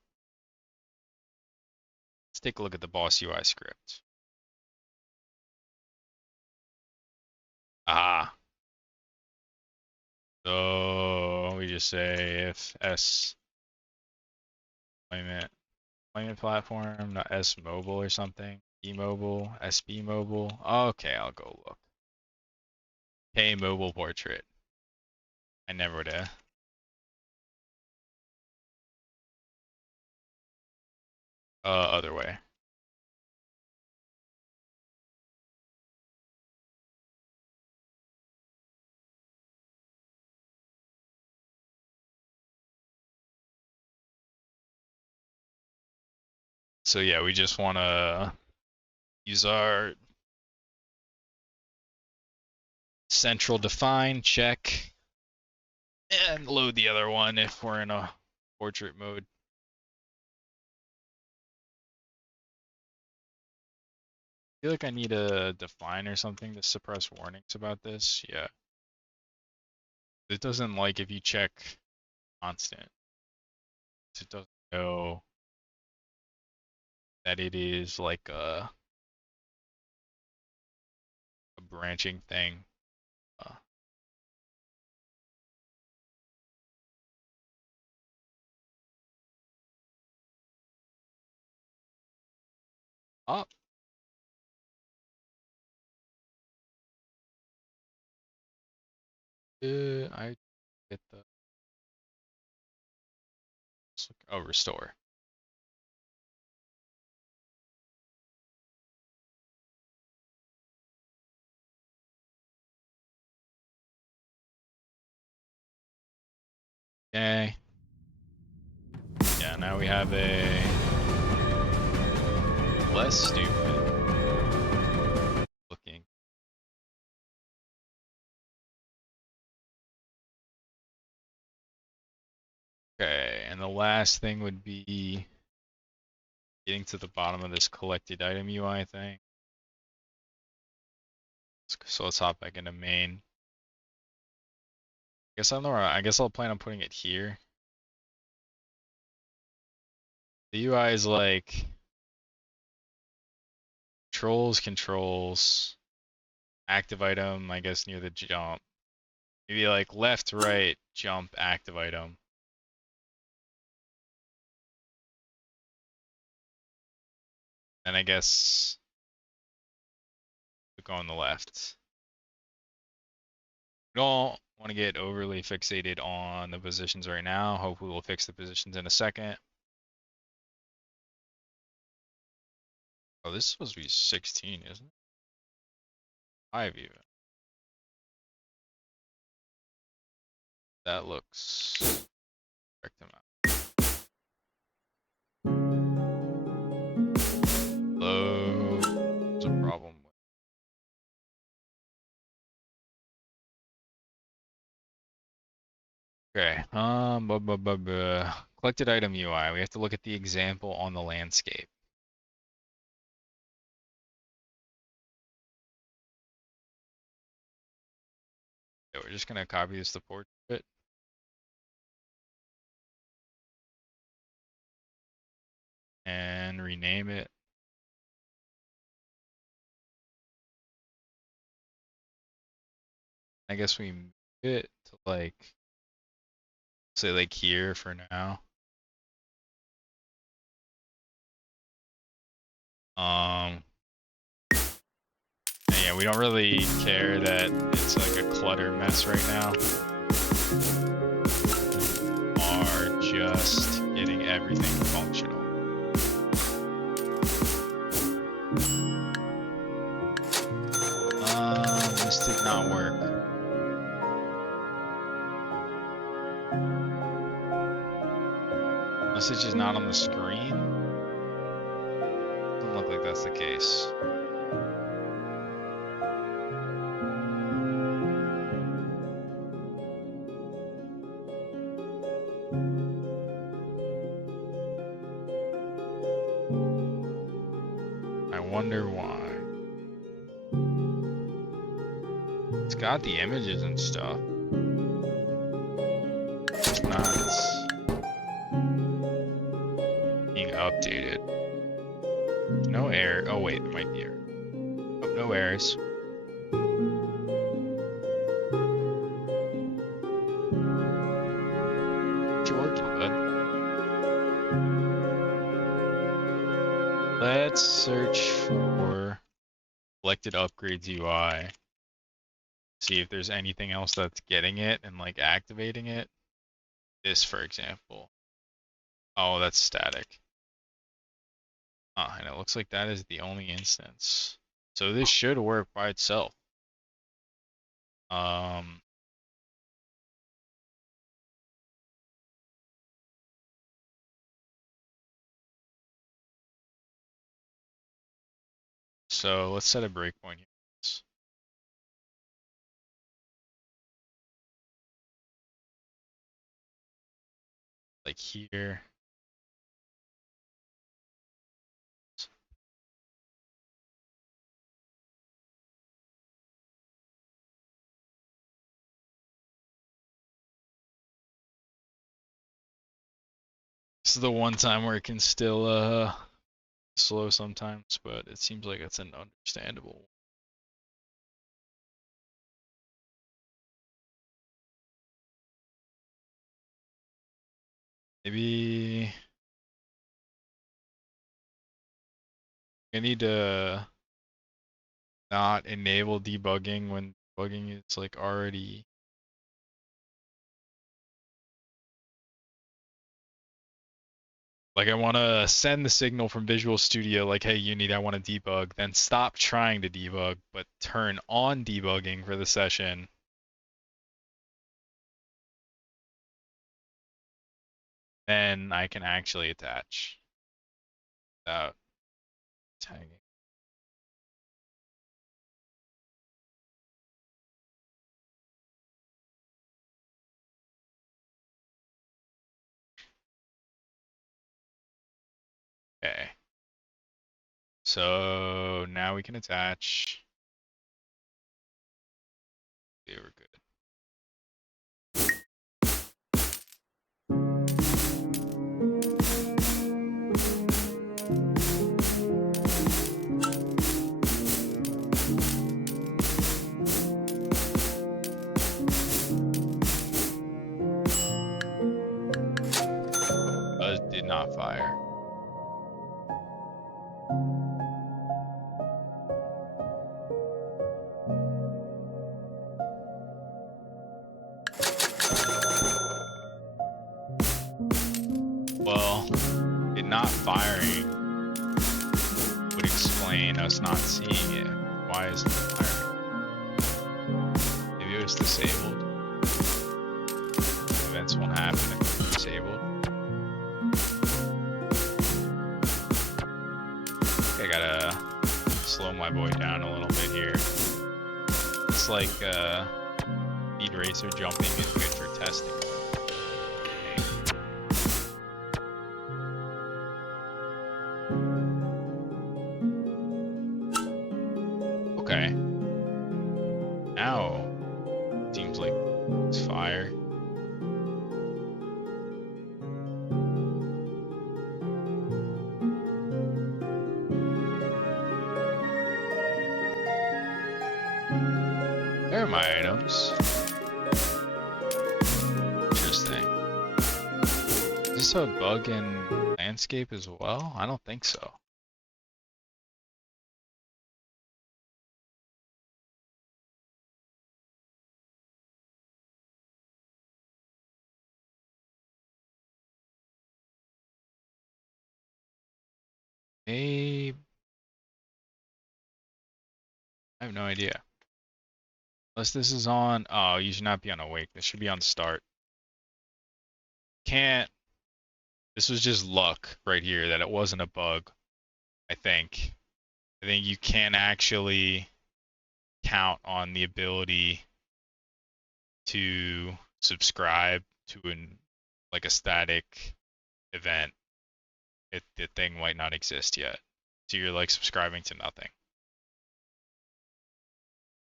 Let's take a look at the boss UI script. Ah. So we just say if S deployment platform, not S mobile or something. E mobile, SB mobile. Okay, I'll go look. K mobile portrait. I never would have. Other way. So yeah, we just want to use our central define, check, and load the other one if we're in a portrait mode. I feel like I need a define or something to suppress warnings about this. Yeah. It doesn't like if you check constant. It doesn't know that it is like a branching thing. Uh, oh, I get the oh restore. Okay. Yeah, now we have a less stupid looking. Okay, and the last thing would be getting to the bottom of this collected item UI thing. So let's hop back into main. I guess I'll plan on putting it here. The UI is like controls, active item, I guess near the jump. Maybe like left, right, jump, active item. And I guess click on the left. We don't want to get overly fixated on the positions right now. Hopefully we'll fix the positions in a second. Oh, this is supposed to be 16, isn't it? 5 even. That looks correct amount. Low. There's a problem with. Okay. Collected item UI. We have to look at the example on the landscape. So we're just gonna copy this to portrait. And rename it. I guess we move it to like, say like here for now. Yeah, we don't really care that it's like a clutter mess right now. Are just getting everything functional. This did not work. Unless it's just not on the screen. Doesn't look like that's the case. I wonder why. It's got the images and stuff. It's not being updated. No error. Oh wait, there might be error. Oh, no errors. You're working, bud. Let's search for selected upgrades UI. See if there's anything else that's getting it and like activating it. This, for example. Oh, that's static. And it looks like that is the only instance. So this should work by itself. So let's set a breakpoint here. Like here. This is the one time where it can still slow sometimes, but it seems like it's an understandable. Maybe I need to not enable debugging when debugging is like already. Like I want to send the signal from Visual Studio like, hey, you need, I want to debug, then stop trying to debug, but turn on debugging for the session. Then I can actually attach without tagging. Okay. So now we can attach. Okay, we're good. Did not fire. Well, it not firing would explain explain us not seeing it. Why is it firing? Maybe it was disabled. Events won't happen if it's disabled. I gotta slow my boy down a little bit here. It's like Speed Racer jumping is good for testing. Okay. Now seems like it's fire. There are my items. Interesting. Is this a bug in landscape as well? I don't think so. Maybe. I have no idea. Unless this is on. Oh, you should not be on awake. This should be on start. Can't. This was just luck right here that it wasn't a bug. I think. I think you can actually count on the ability to subscribe to like a static event. The thing might not exist yet. So you're like subscribing to nothing.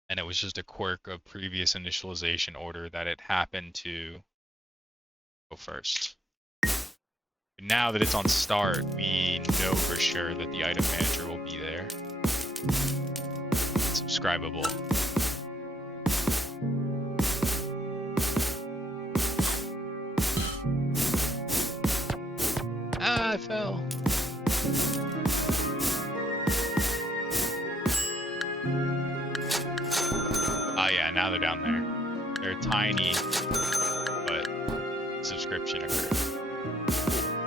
And it was just a quirk of previous initialization order that it happened to go first. But now that it's on start, we know for sure that the item manager will be there. It's subscribable. Ah, I fell. Oh yeah, now they're down there. They're tiny, but subscription occurred.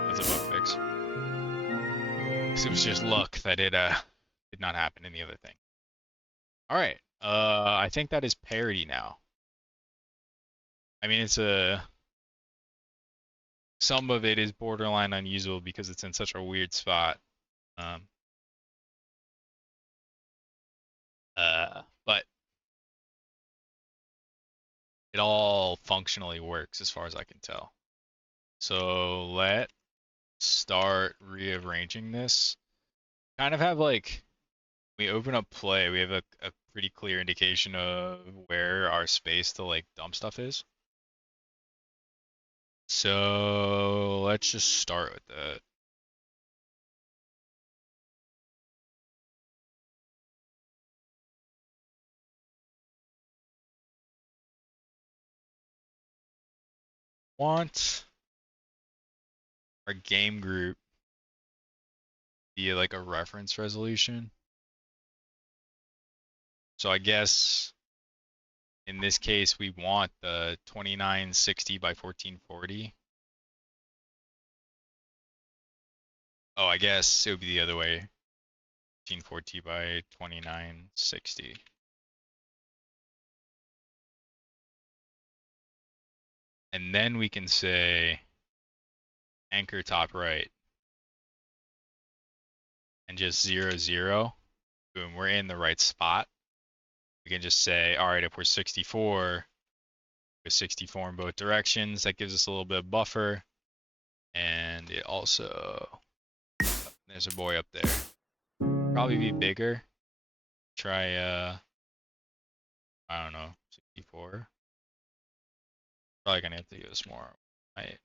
That's a bug fix. It was just luck that it did not happen in the other thing. All right, I think that is parity now. I mean, it's some of it is borderline unusable because it's in such a weird spot. But it all functionally works as far as I can tell. So let's start rearranging this. Kind of have like, we open up play, we have a pretty clear indication of where our space to like dump stuff is. So let's just start with that. Want our game group be like a reference resolution. So I guess in this case we want the 2960 by 1440. Oh, I guess it would be the other way. 1440 by 2960. And then we can say anchor top right. And just 0, 0. Boom, we're in the right spot. We can just say, all right, if we're 64, we're 64 in both directions. That gives us a little bit of buffer. And it also, there's a boy up there. Probably be bigger. Try, I don't know, 64. Probably gonna have to go more. Right.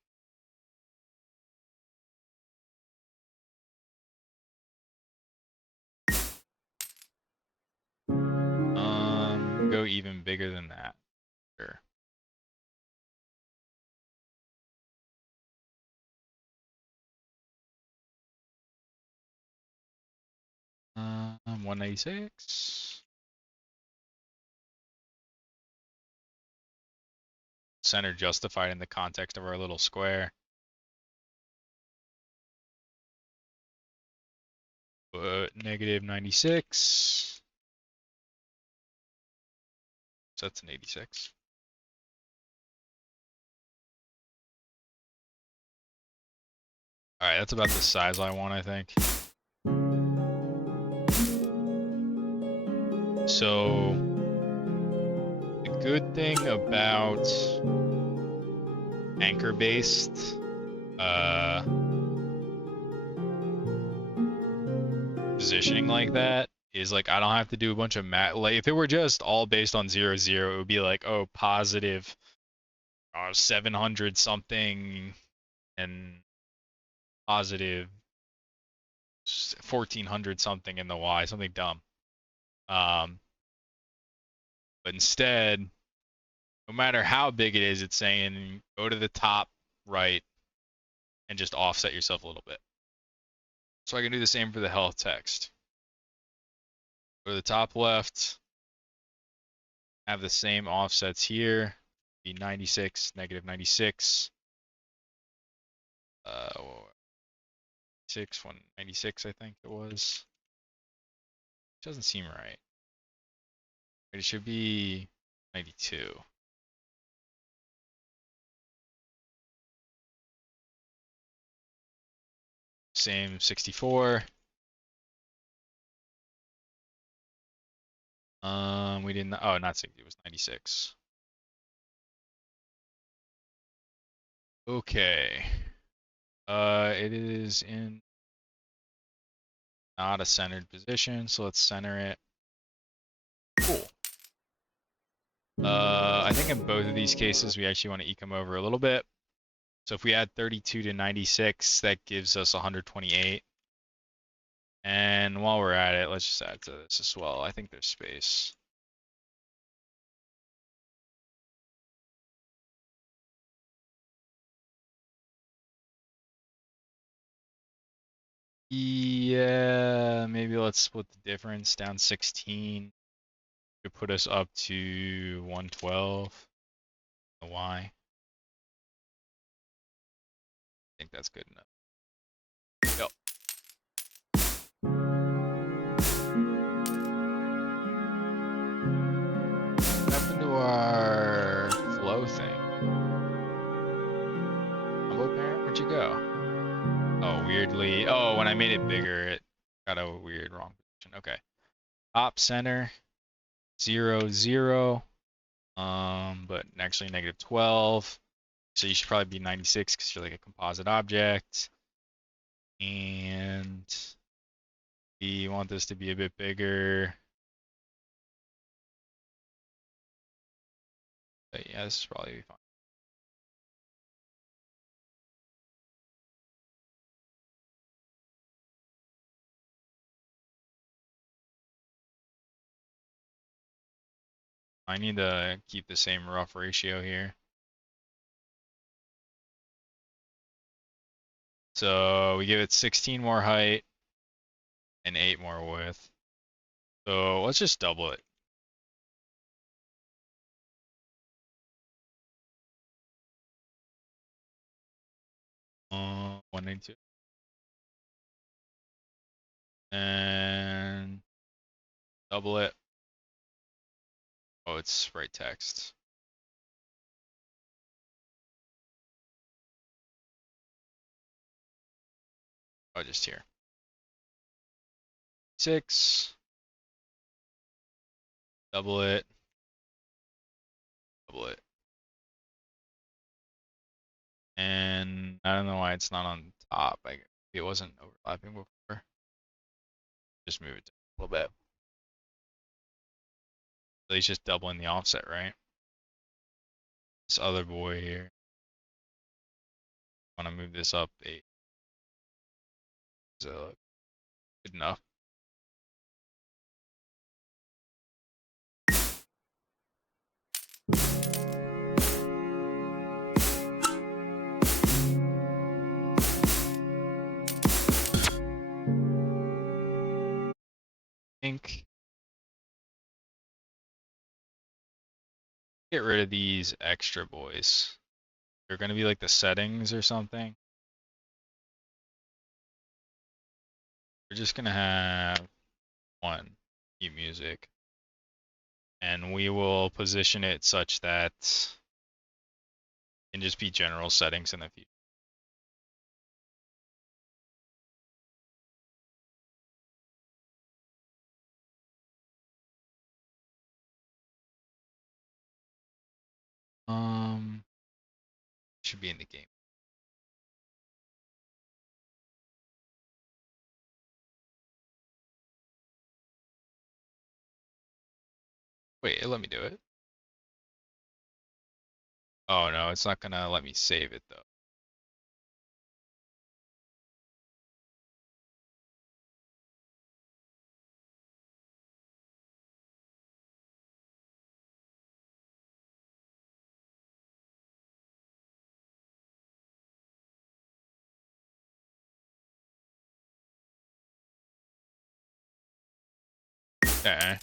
Go even bigger than that. Sure. 196. Center justified in the context of our little square. put negative 96. So that's an 86. All right, that's about the size I want, I think. So the good thing about anchor-based positioning like that is like I don't have to do a bunch of math. Like if it were just all based on 0, 0, it would be like, oh, positive 700 something and positive 1400 something in the y, something dumb. But instead, no matter how big it is, it's saying go to the top right and just offset yourself a little bit. So I can do the same for the health text. Go to the top left, have the same offsets here, be 96, negative 96, 196, I think it was. Doesn't seem right. It should be 92. Same 64. We didn't. Oh, not 60. It was 96. Okay. It is in not a centered position, so let's center it. Cool. I think in both of these cases, we actually want to eke them over a little bit. So if we add 32 to 96, that gives us 128. And while we're at it, let's just add to this as well. I think there's space. Yeah, maybe let's split the difference down 16 to put us up to 112. The Y. I think that's good enough. Yep. What happened to our flow thing? Combo parent, where'd you go? Oh, weirdly. Oh, when I made it bigger, it got a weird wrong position. Okay. Top center, 0, 0. But actually negative 12. So you should probably be 96 because you're like a composite object. And we want this to be a bit bigger. But yeah, this is probably fine. I need to keep the same rough ratio here. So we give it 16 more height and 8 more width. So let's just double it. Uh, 192. And double it. Oh, it's sprite text. Oh, just here. 6. Double it. Double it. And I don't know why it's not on top. It wasn't overlapping before. Just move it a little bit. So he's just doubling the offset, right? This other boy here. I want to move this up 8. So good enough. Think. Get rid of these extra boys. They're going to be like the settings or something. we're just gonna have one mute music, and we will position it such that it can just be general settings in the future. Should be in the game. Wait, let me do it. Oh no, it's not gonna let me save it though. Okay.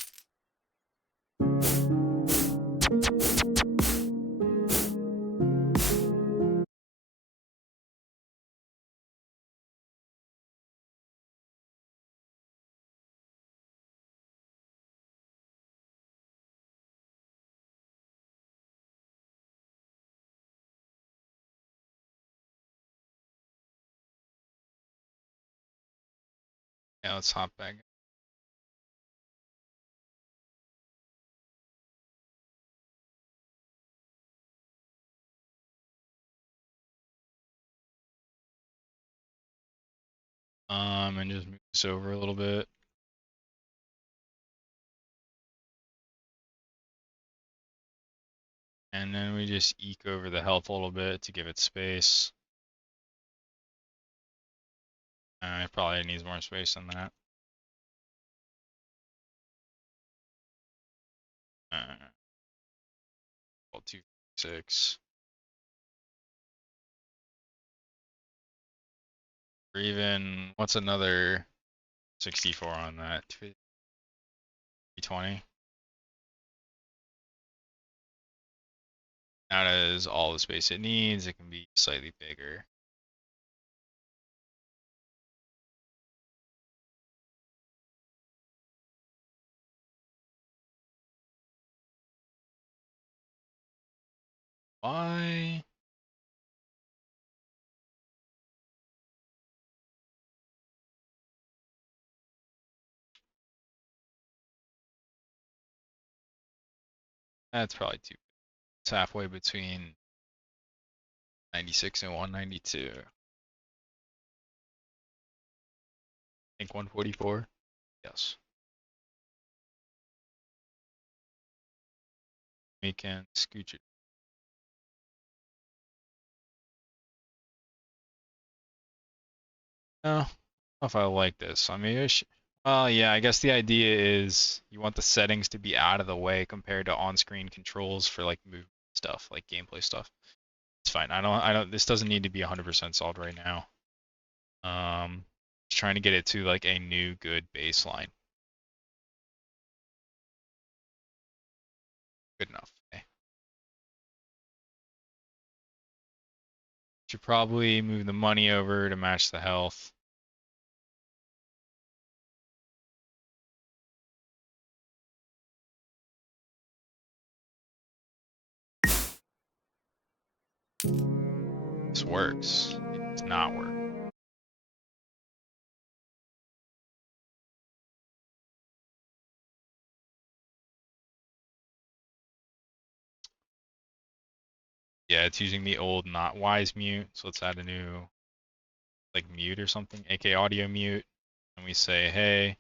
Yeah, let's hop back. And just move this over a little bit. And then we just eke over the health a little bit to give it space. It probably needs more space than that. Uh, 256. Or even, what's another 64 on that? 320. That is all the space it needs. It can be slightly bigger. Why? That's probably too. It's halfway between 96 and 192. I think 144. Yes. We can scooch it. No, I don't know if I like this. I mean, well, yeah, I guess the idea is you want the settings to be out of the way compared to on-screen controls for like move stuff, like gameplay stuff. It's fine. This doesn't need to be 100% solved right now. Just trying to get it to like a new good baseline. Good enough. Okay. Should probably move the money over to match the health. This works. It does not work. Yeah, it's using the old not wise mute. So let's add a new like mute or something, aka audio mute. And we say, hey,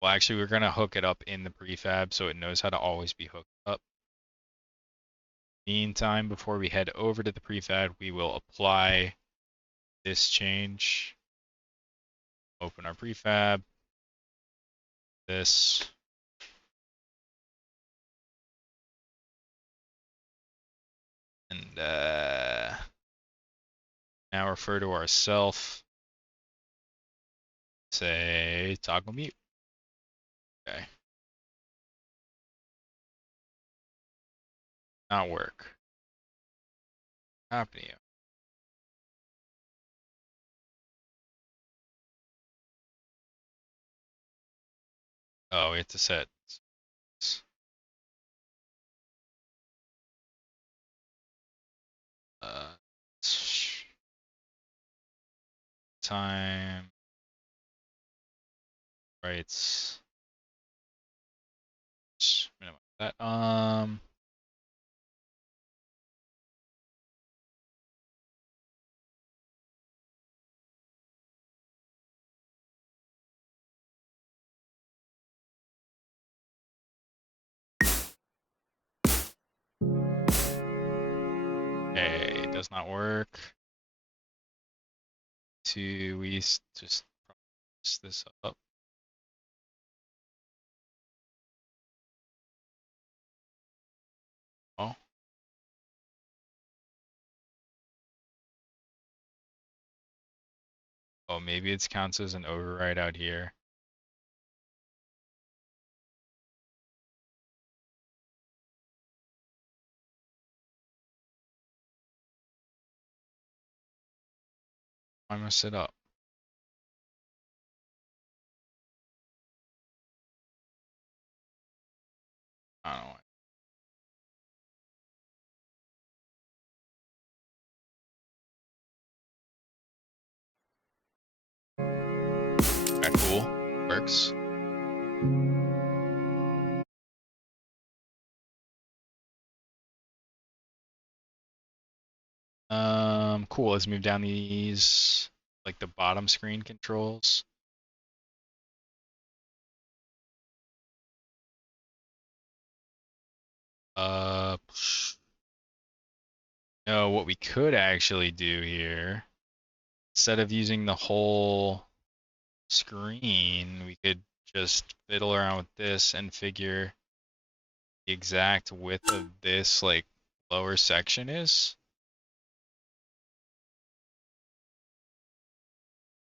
well, actually, we're going to hook it up in the prefab so it knows how to always be hooked up. Meantime, before we head over to the prefab, we will apply this change. Open our prefab. This. And now refer to our self. Say toggle mute. Okay. Not work. Happening to you. Oh, we have to set uh, time rights. Minimize that. Okay, it does not work. We just process this up. Oh. Oh, maybe it counts as an override out here. I messed it up. I don't know. Okay, cool. Works. Cool. Let's move down these, like the bottom screen controls. No, what we could actually do here, instead of using the whole screen, we could just fiddle around with this and figure the exact width of this like lower section is.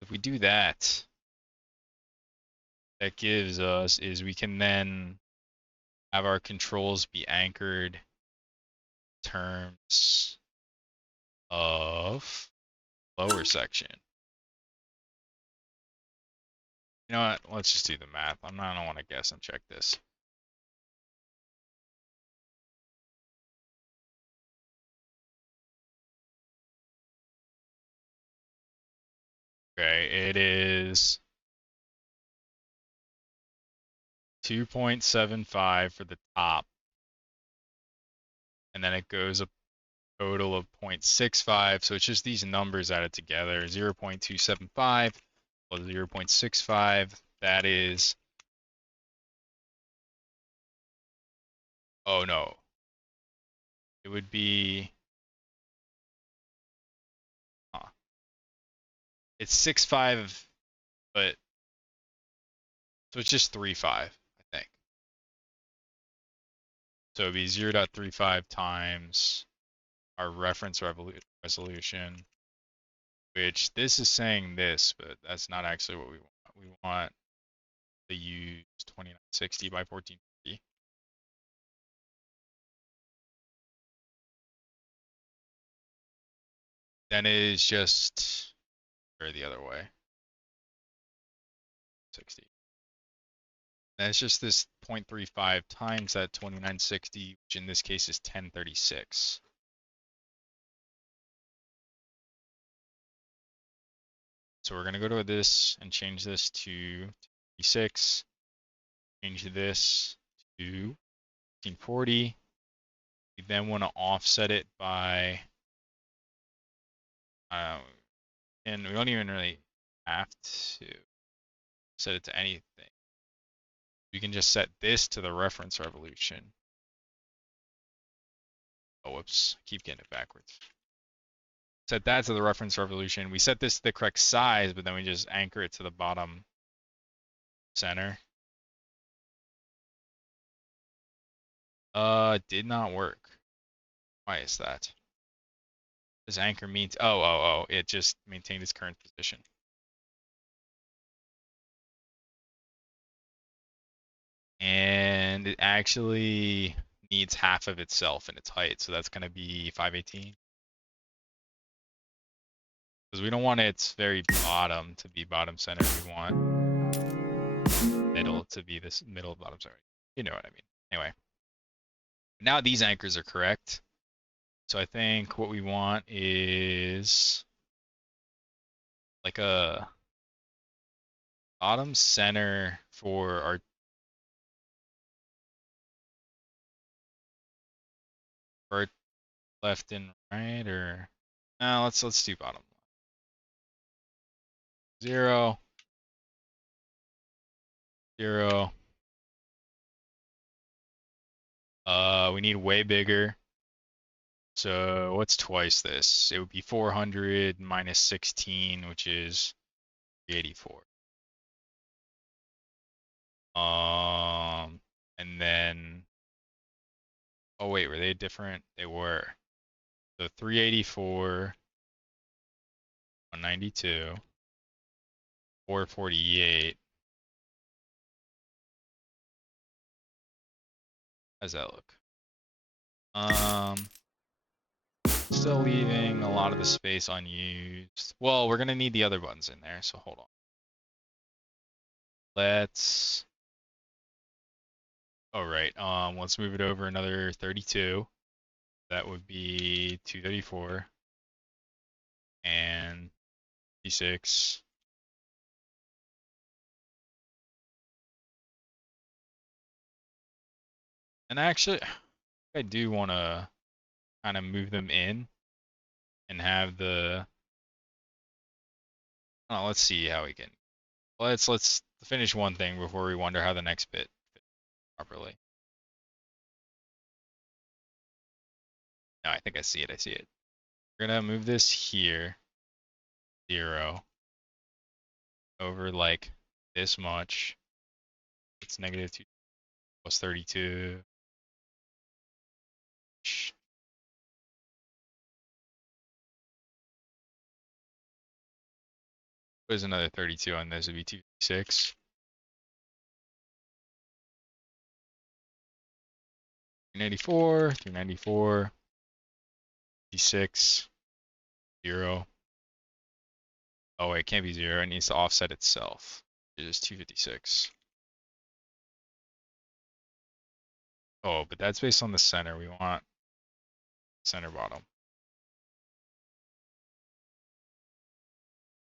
If we do that, that gives us is we can then have our controls be anchored in terms of lower section. You know what? Let's just do the math. I don't want to guess and check this. Okay, it is 2.75 for the top, and then it goes a total of 0.65. So it's just these numbers added together: 0.275 plus 0.65. That is, oh no, it would be, it's 6.5, but so it's just 3.5, I think. So it'd be 0.35 times our reference resolution, which this is saying this, but that's not actually what we want. We want to use 2960 by 1450. Then it is just, or the other way, 60. And it's just this 0.35 times that 2960, which in this case is 1036. So we're going to go to this and change this to 36. Change this to 1540. We then want to offset it by, and we don't even really have to set it to anything. We can just set this to the reference revolution. Oh, whoops, I keep getting it backwards. Set that to the reference revolution. We set this to the correct size, but then we just anchor it to the bottom center. Did not work. Why is that? Does anchor means, oh, it just maintained its current position. And it actually needs half of itself in its height, so that's going to be 518. Because we don't want its very bottom to be bottom center. We want middle to be this middle bottom. Sorry, you know what I mean. Anyway, now these anchors are correct. So I think what we want is like a bottom center for our left and right, or no, let's do bottom. 0, 0. We need way bigger. So what's twice this? It would be 400 minus 16, which is 384. And then, oh wait, were they different? They were. So 384, 192, 448. How's that look? Still leaving a lot of the space unused. Well, we're gonna need the other buttons in there, so hold on. Let's, oh right, let's move it over another 32. That would be 234 and 56. And actually, I do want to kind of move them in and have the, oh, let's see how we can, let's finish one thing before we wonder how the next bit fits properly. No, I think I see it, I see it. We're gonna move this here, 0, over like this much. It's negative 2 plus 32. There's another 32 on this, it'd be 256. 394, 394, 56, 0. Oh wait, it can't be 0, it needs to offset itself. It is 256. Oh, but that's based on the center. We want center bottom.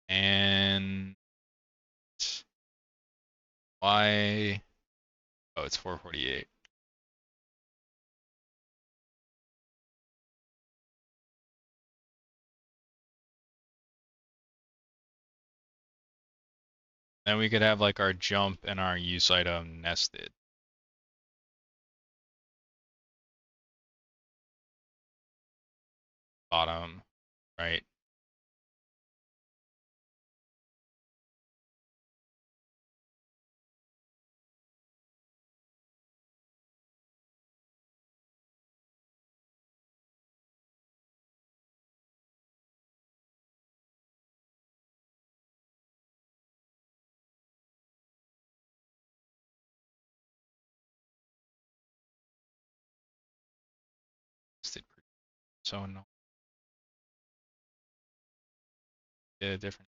And why? Oh, it's 448. Then we could have like our jump and our use item nested. Bottom, right? Nested. So no, did a different.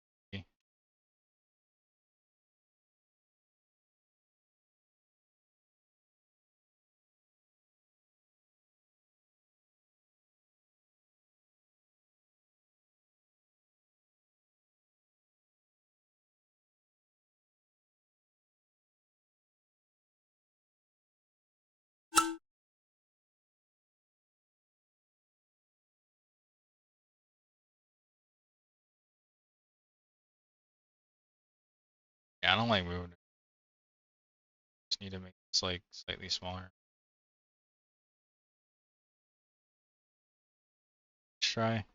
Yeah, I don't like moving. Just need to make this like slightly smaller. Let's try.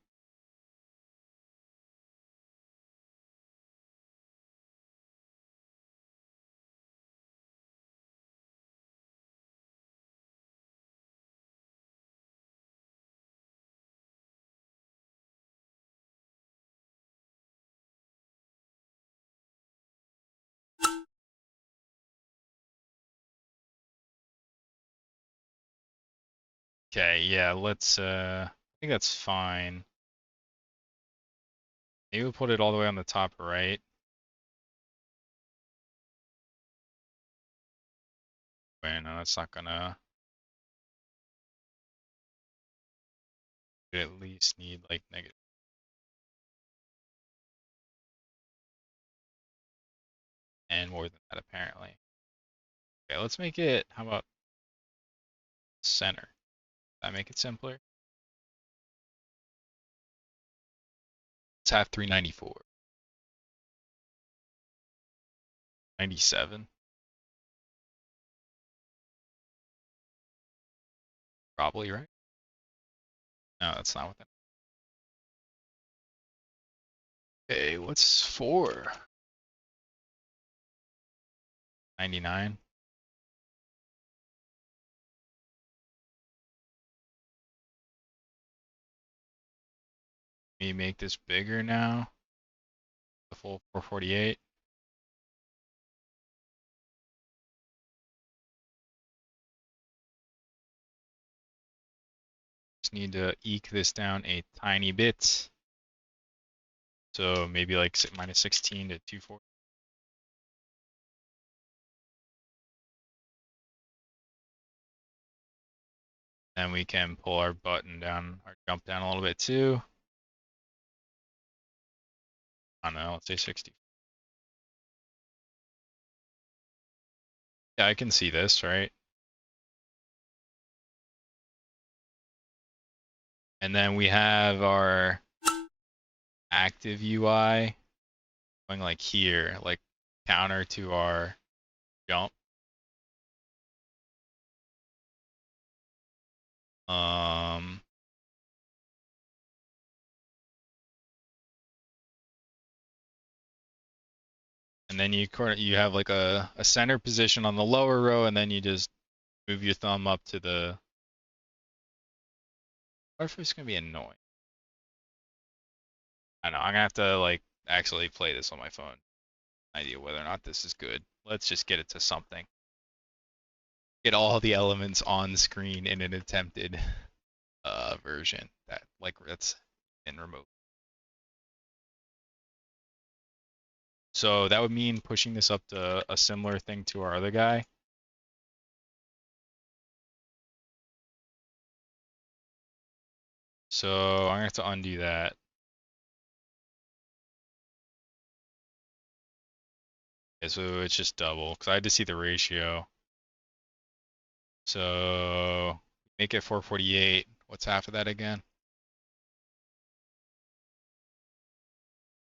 Okay, yeah, let's I think that's fine. Maybe we'll put it all the way on the top right. Wait, no, it's not gonna. We at least need like negative. And more than that, apparently. Okay, let's make it. How about center? That make it simpler? Let's have 394. 97. Probably, right? No, that's not what that. Okay, what's 4? 99. Let me make this bigger now. The full 448. Just need to eke this down a tiny bit. So maybe like minus 16 to 240. Then we can pull our button down, our jump down a little bit too. I don't know, let's say 60. Yeah, I can see this, right? And then we have our active UI going like here, like counter to our jump. Um, and then you have like a center position on the lower row, and then you just move your thumb up to the. What if it's gonna be annoying? I know I'm gonna have to like actually play this on my phone. Idea whether or not this is good. Let's just get it to something. Get all the elements on screen in an attempted version that like that's in remote. So that would mean pushing this up to a similar thing to our other guy. So I'm gonna have to undo that. Okay, so it's just double because I had to see the ratio. So make it 448. What's half of that again?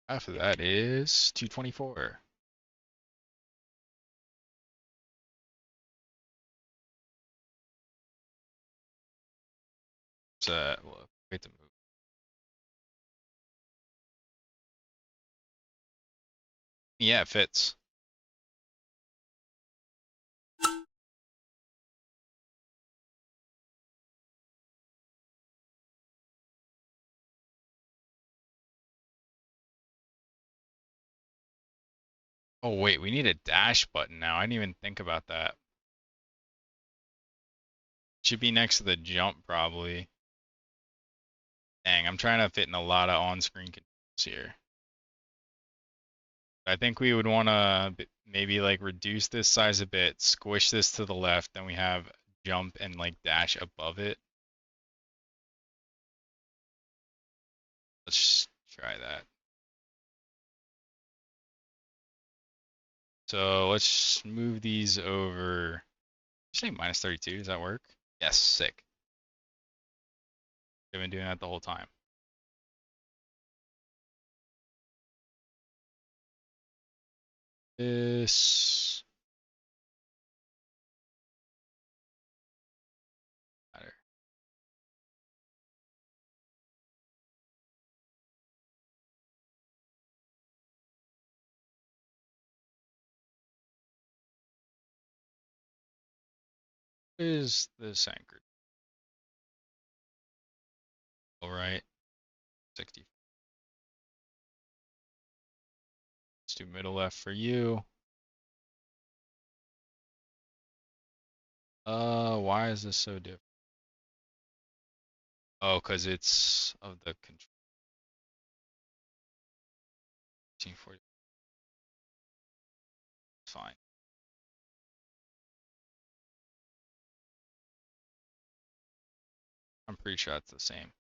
Half of that is 224. So look, wait to move. Yeah, it fits. Oh wait, we need a dash button now. I didn't even think about that. Should be next to the jump probably. Dang, I'm trying to fit in a lot of on-screen controls here. I think we would want to maybe like reduce this size a bit, squish this to the left, then we have jump and like dash above it. Let's try that. So let's move these over. Say minus 32, does that work? Yes, sick. I've been doing that the whole time. This matter. Is this anchored? All right, 60. Let's do middle left for you. Why is this so different? Oh, because it's of the control. 1840. Fine. I'm pretty sure it's the same.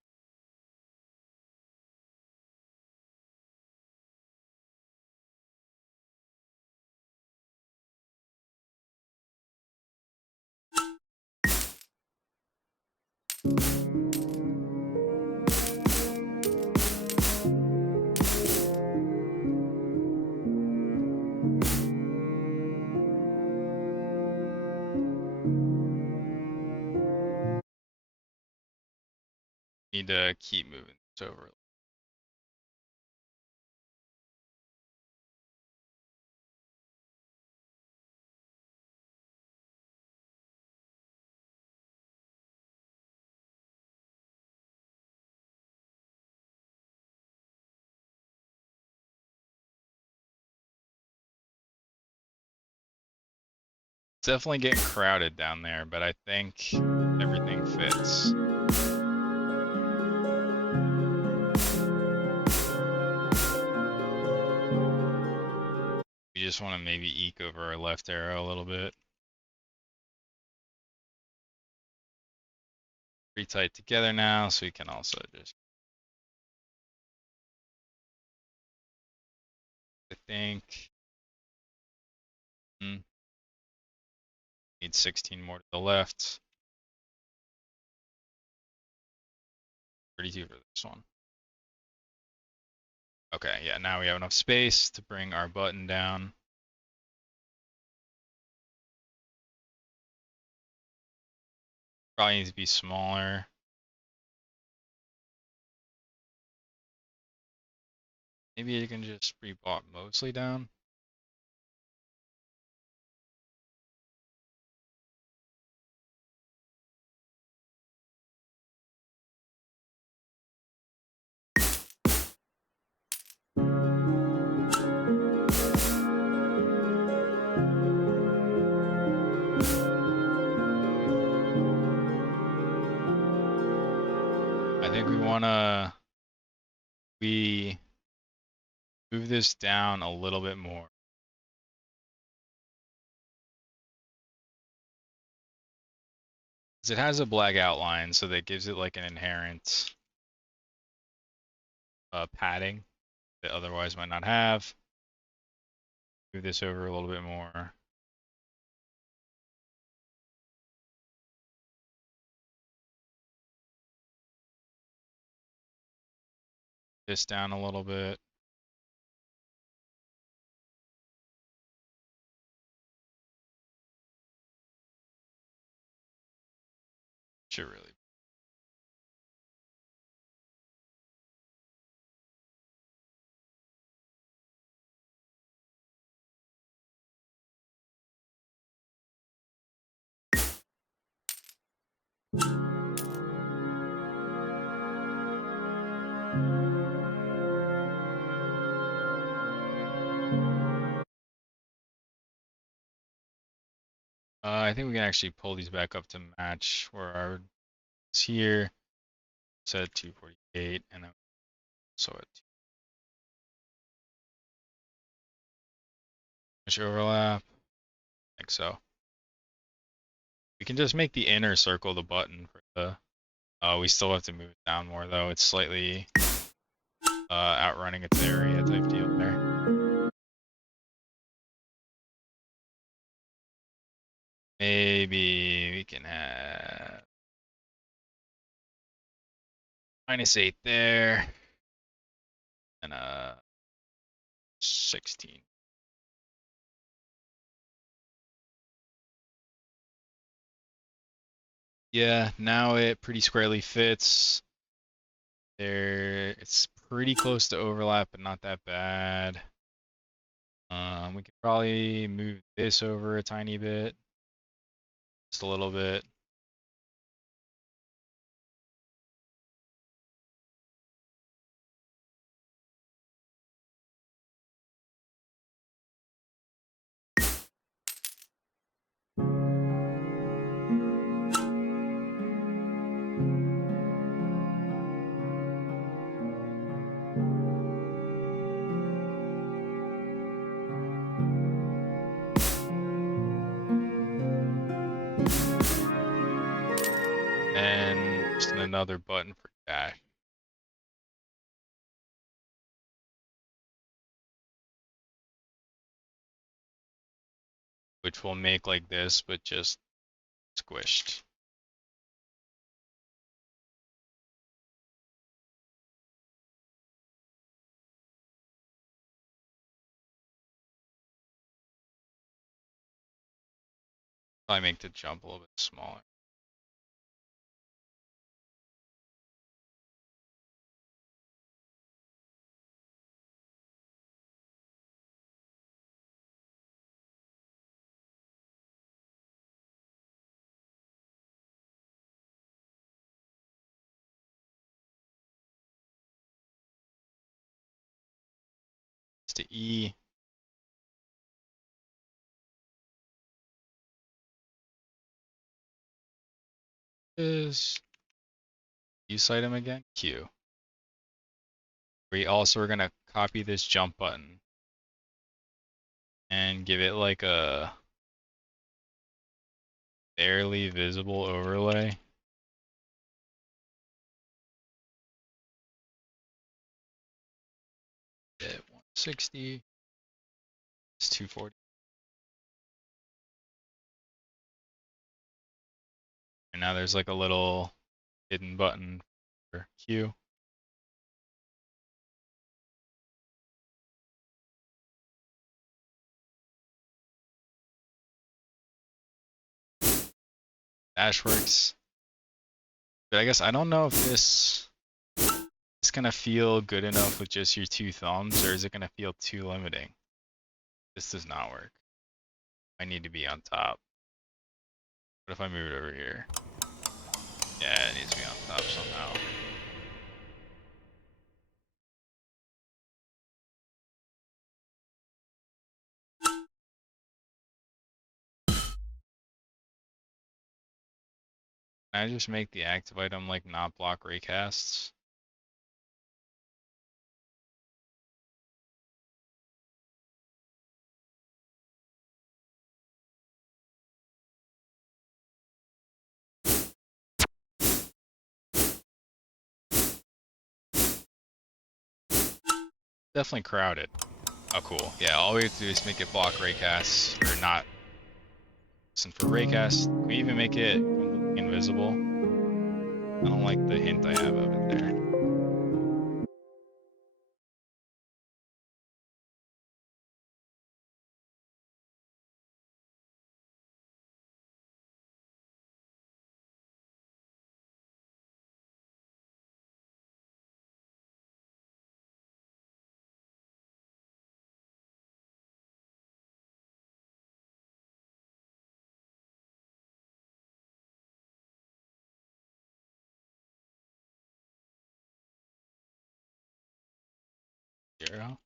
Need to keep moving this over. It's definitely getting crowded down there, but I think everything fits. We just want to maybe eke over our left arrow a little bit. Pretty tight together now, so we can also just, I think, need 16 more to the left. 32 for this one. Okay, yeah, now we have enough space to bring our button down. Probably needs to be smaller. Maybe you can just be brought mostly down. I think we move this down a little bit more. Because it has a black outline, so that gives it like an inherent padding that otherwise might not have. Move this over a little bit more. This down a little bit. Should really. I think we can actually pull these back up to match where our is here. Set 248 and then so at much overlap. I think so. We can just make the inner circle the button for the. We still have to move it down more though. It's slightly outrunning its area type deal there. Maybe we can have -8 there and 16. Yeah, now it pretty squarely fits. There, it's pretty close to overlap, but not that bad. We could probably move this over a tiny bit, just a little bit. another button for dash. Which will make like this, but just squished. Probably make the jump a little bit smaller. It's to E. Is use item again? Q. We also are gonna copy this jump button and give it like a barely visible overlay. At 160. It's 240. And now there's like a little hidden button for Q. Dash works. But I guess I don't know if this is gonna feel good enough with just your two thumbs, or is it gonna feel too limiting? This does not work. I need to be on top. What if I move it over here? Yeah, it needs to be on top somehow. Can I just make the active item like not block raycasts? Definitely crowded. Oh, cool. Yeah, all we have to do is make it block raycasts, or not listen for raycasts. Can we even make it completely invisible? I don't like the hint I have of it there. Zero.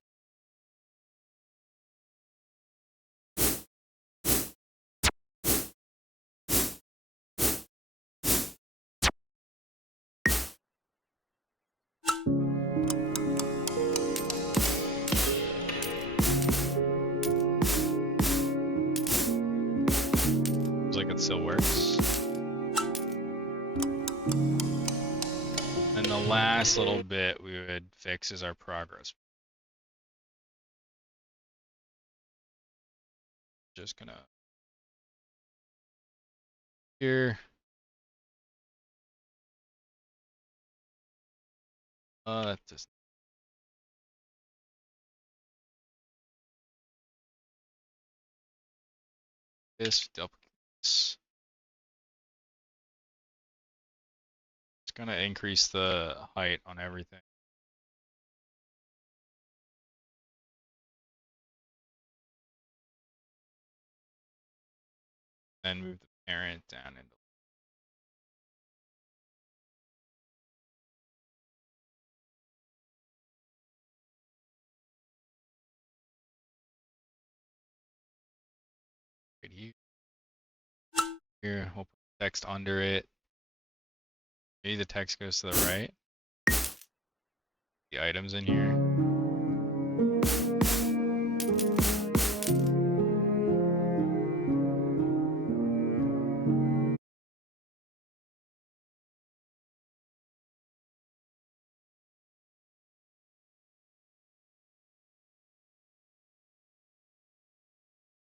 Looks like it still works. And the last little bit we would fix is our progress. Just gonna here. Just this duplicate this. It's gonna increase the height on everything. Then move the parent down into right here. Here, we'll put text under it. Maybe the text goes to the right. The items in here.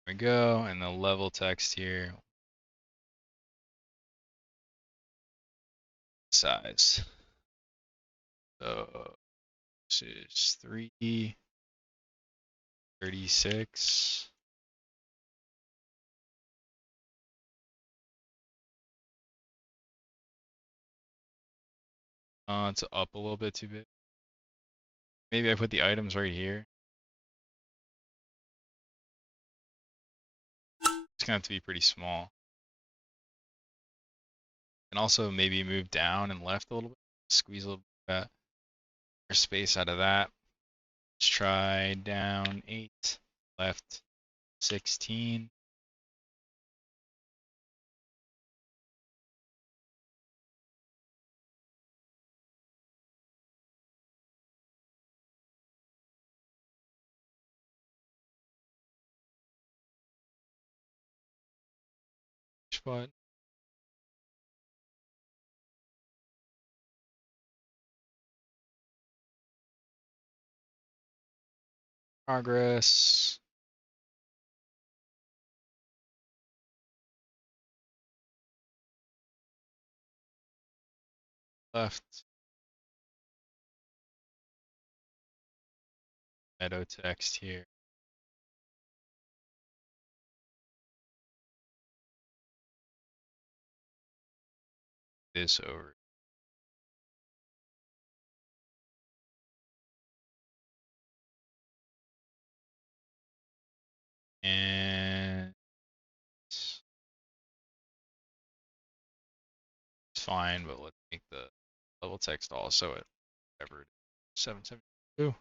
There we go, and the level text here. Size. So this is 336. It's up a little bit too big. Maybe I put the items right here. It's gonna have to be pretty small. And also maybe move down and left a little bit. Squeeze a little bit more space out of that. Let's try down 8, left 16. But progress. Left. Meadow text here. This over. And it's fine, but let's make the level text also at whatever it is. 772.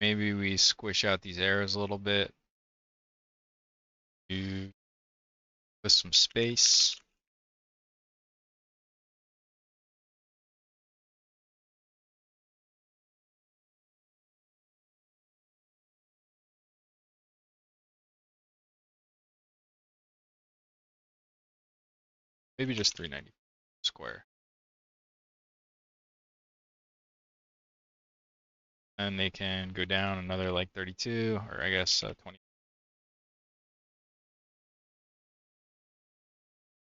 Maybe we squish out these arrows a little bit. Do with some space. Maybe just 390 square. And they can go down another like 32, or I guess 20.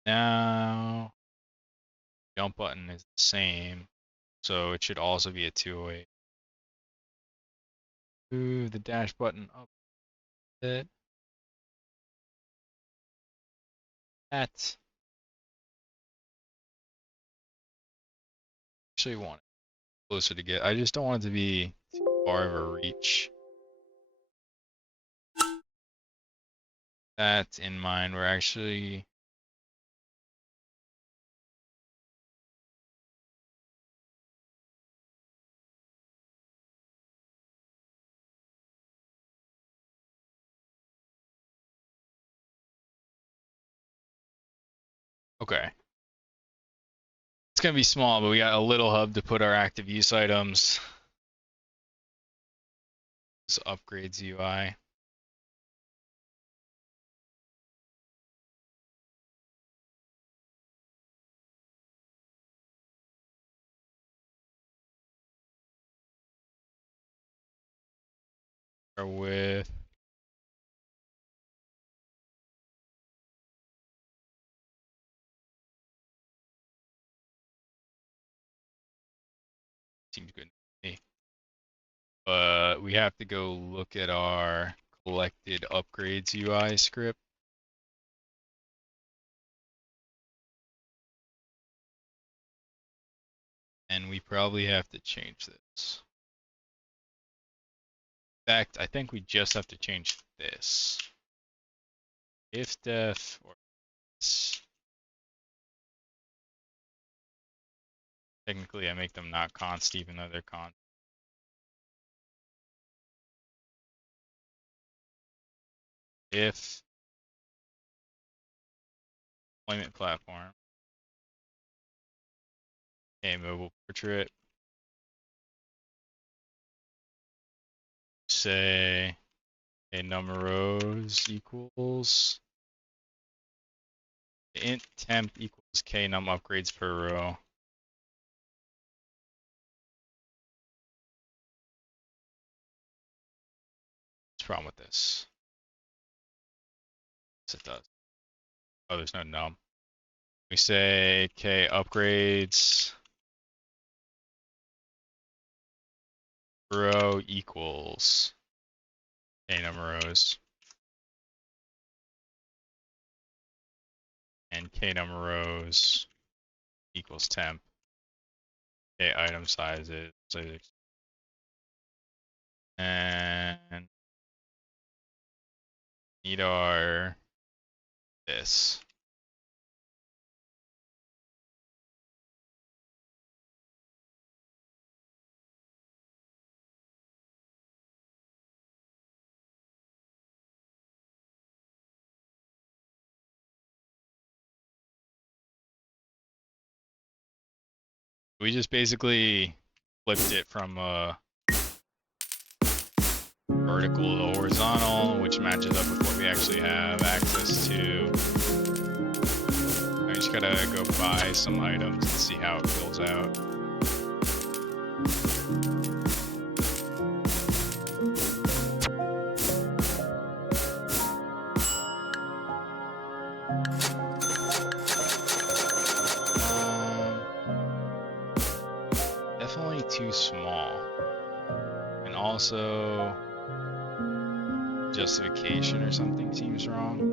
Now, jump button is the same, so it should also be a 208. Move the dash button up a bit. That. Actually want it closer to get. I just don't want it to be too far of a reach. That in mind, we're actually okay. It's gonna be small, but we got a little hub to put our active use items. This upgrades UI. Or with seems good to me. But we have to go look at our collected upgrades UI script. And we probably have to change this. In fact, I think we just have to change this. If def or this. Technically, I make them not const even though they're const. If deployment platform. Okay, mobile portrait. Say a number rows equals int temp equals k num upgrades per row. the problem with this? Yes, it does. Oh, there's no num. We say, okay, upgrades row equals k number rows. And k number rows equals temp. K item sizes. And need our this. We just basically flipped it from vertical to horizontal, which matches up with what we actually have access to. I just gotta go buy some items and see how it fills out. Definitely too small. And also justification or something seems wrong.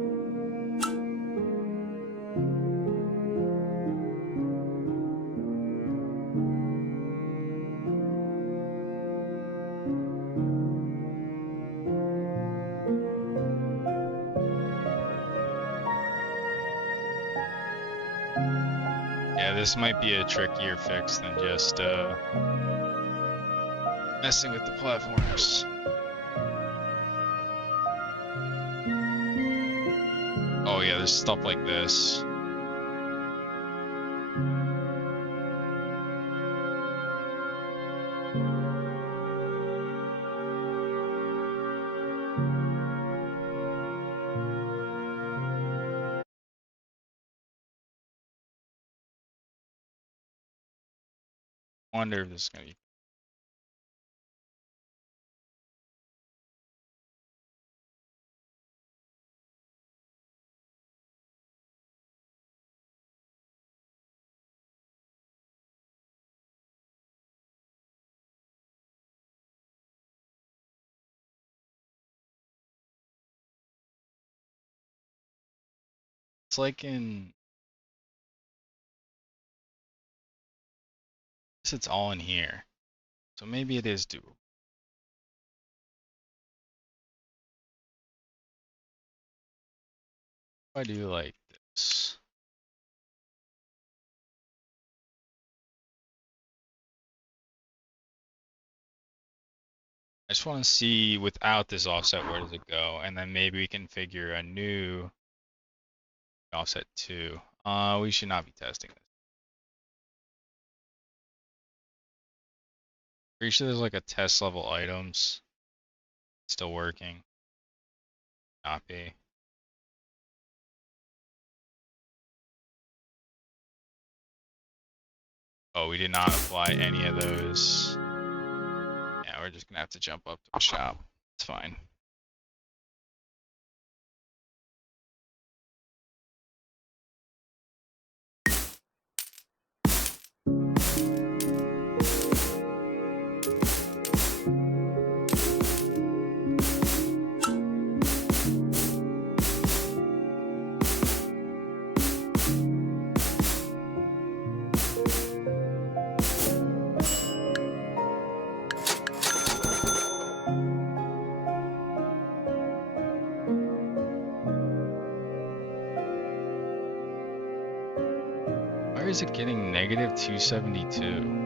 Yeah, this might be a trickier fix than just messing with the platforms. Oh yeah, there's stuff like this. Wonder if this is gonna be. It's like in. It's all in here, so maybe it is doable. I do like this. I just want to see without this offset, where does it go? And then maybe we can figure a new offset too. We should not be testing this. Pretty sure there's like a test level items. Still working. Not be. Oh, we did not apply any of those. Yeah, we're just gonna have to jump up to a shop. It's fine. Why is it getting negative 272?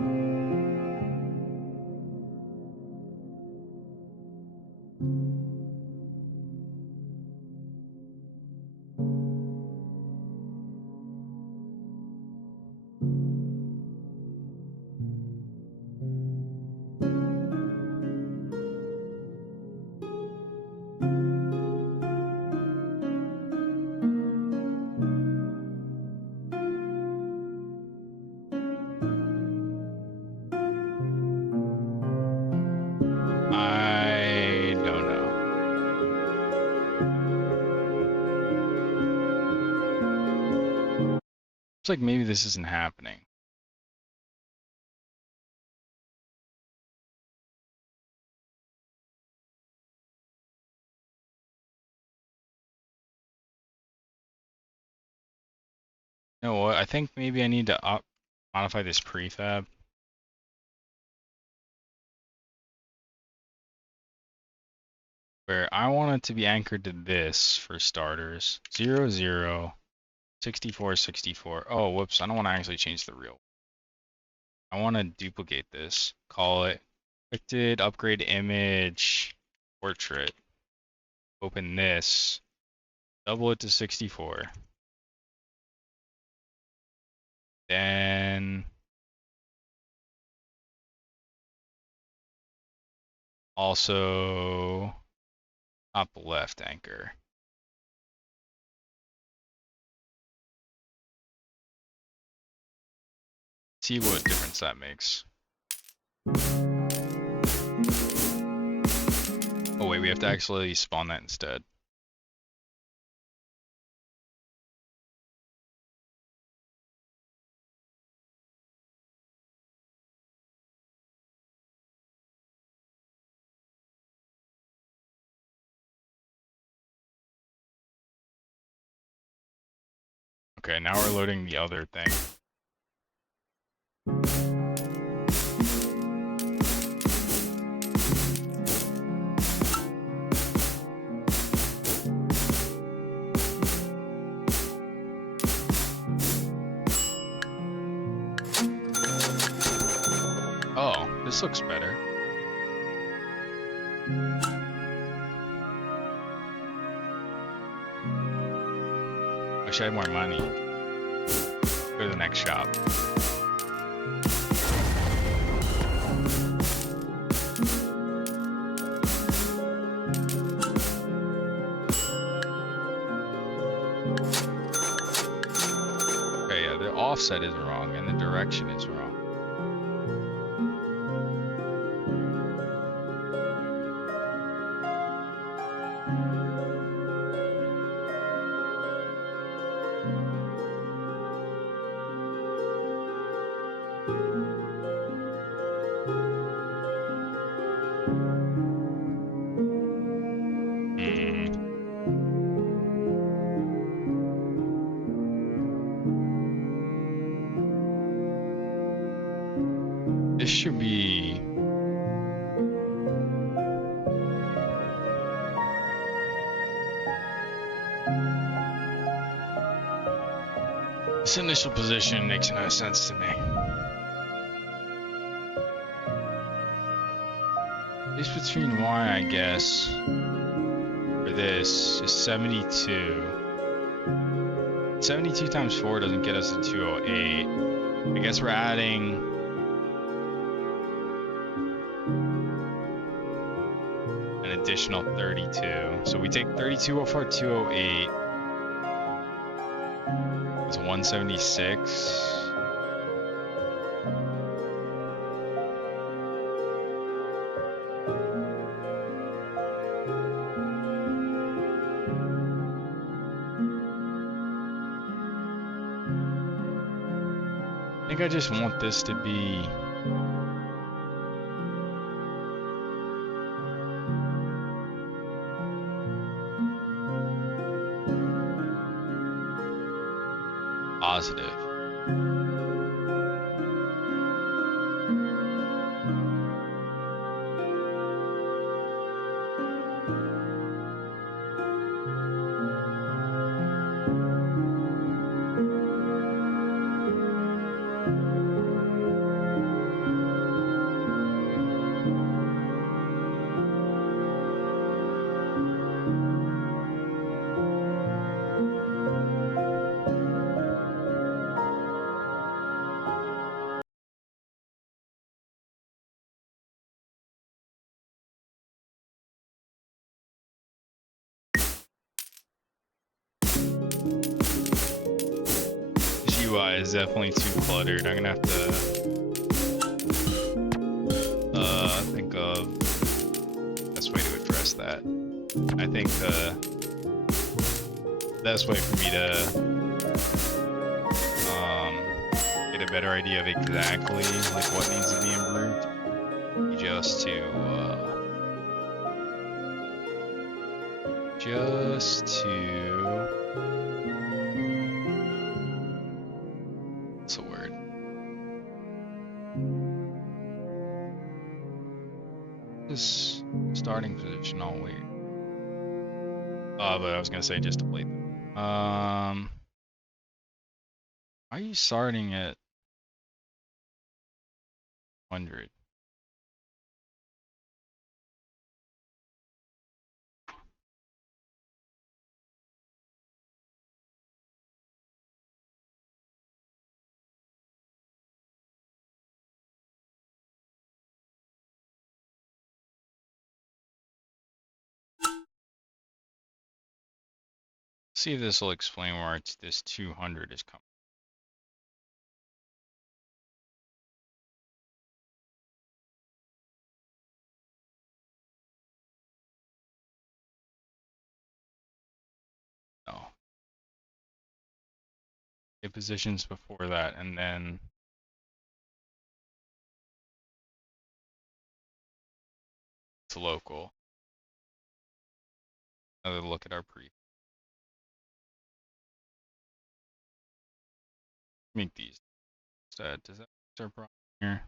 Looks like maybe this isn't happening. You know what? I think maybe I need to modify this prefab. Where I want it to be anchored to this for starters. 0, 0, 64, 64. Oh, whoops. I don't want to actually change the real. I want to duplicate this. Call it restricted upgrade image portrait. Open this. Double it to 64. Then also top left anchor. See what difference that makes. Oh wait, we have to actually spawn that instead. Okay, now we're loading the other thing. Oh, this looks better. Wish I had more money. Go to the next shop. Okay, yeah, the offset is wrong and the direction is wrong. This should be... This initial position makes no sense to me. Space between Y, I guess, for this is 72. 72 times 4 doesn't get us to 208. I guess we're adding... an additional 32. So we take 32 off our 208. It's 176. I think I just want this to be positive. UI is definitely too cluttered. I'm gonna have to think of the best way to address that. I think the best way for me to get a better idea of exactly like what needs to be improved. Just to what's the word? This starting position all weird. But I was gonna say just to play. Why are you starting at 100? See if this will explain where this 200 is coming. No. Get positions before that, and then it's local. Another look at our pre. Make these instead. Does that fix our problem here?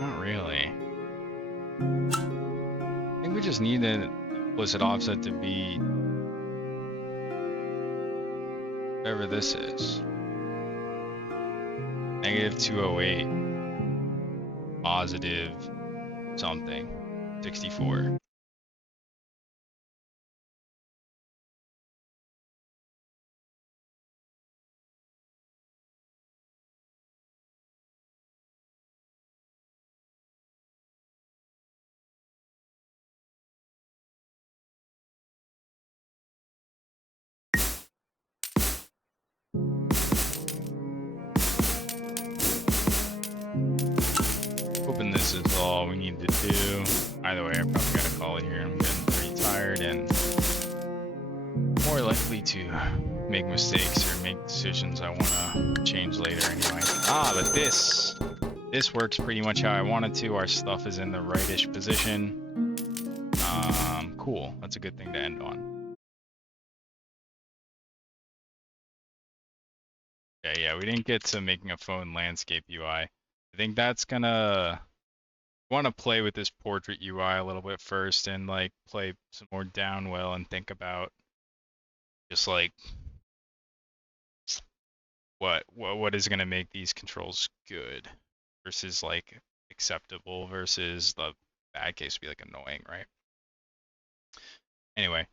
Not really. I think we just need an implicit offset to be whatever this is. -208. Positive something. 64. Hoping this is all we need to do. Either way, I probably gotta call it here. I'm getting pretty tired and more likely to make mistakes or make decisions I want to change later anyway. But this works pretty much how I wanted to. Our stuff is in the rightish position. Cool. That's a good thing to end on. Okay, yeah, we didn't get to making a phone landscape UI. I think that's gonna want to play with this portrait UI a little bit first and like play some more downwell and think about just like what is going to make these controls good versus like acceptable versus the bad case would be like annoying, right? Anyway,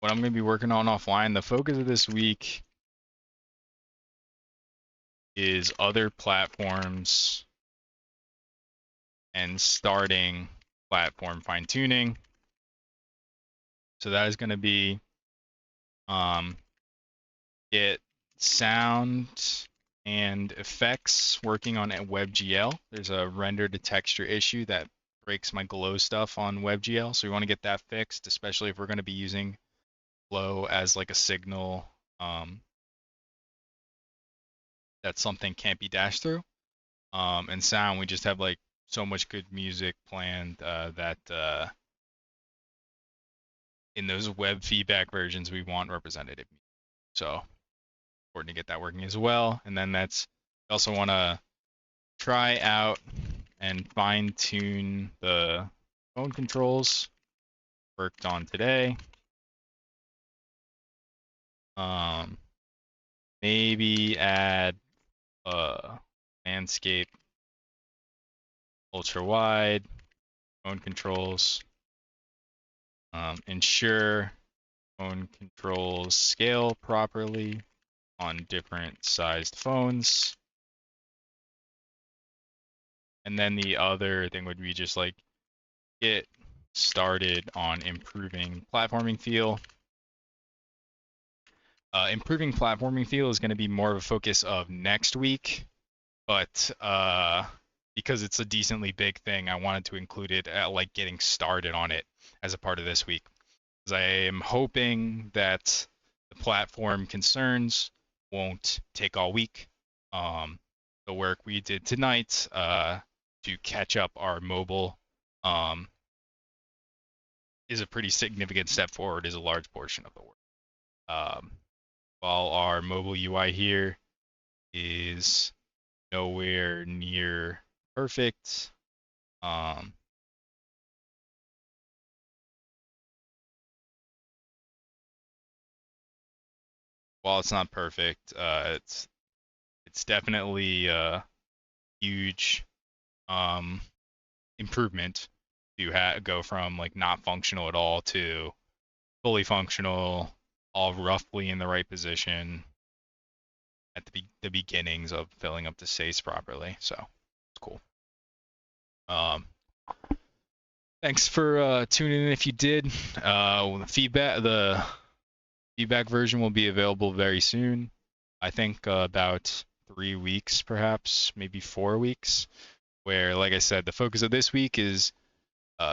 what I'm going to be working on offline, the focus of this week is other platforms and starting platform fine tuning. So that is going to be get sound and effects working on WebGL. There's a render to texture issue that breaks my glow stuff on WebGL, so we want to get that fixed, especially if we're going to be using glow as like a signal that something can't be dashed through. And sound, we just have like so much good music planned that in those web feedback versions we want representative music. So important to get that working as well. And then we also want to try out and fine tune the phone controls worked on today. Maybe add landscape ultra wide phone controls. Ensure phone controls scale properly. on different sized phones. And then the other thing would be just like get started on improving platforming feel. Improving platforming feel is going to be more of a focus of next week, but because it's a decently big thing, I wanted to include it at like getting started on it as a part of this week. Because I am hoping that the platform concerns won't take all week. The work we did tonight to catch up our mobile is a pretty significant step forward, is a large portion of the work. While our mobile UI here is nowhere near perfect, while it's not perfect, it's definitely a huge improvement to go from like not functional at all to fully functional, all roughly in the right position at the beginnings of filling up the states properly. So it's cool. Thanks for tuning in. If you did, the feedback version will be available very soon. I think about 3 weeks, perhaps maybe 4 weeks. Where, like I said, the focus of this week is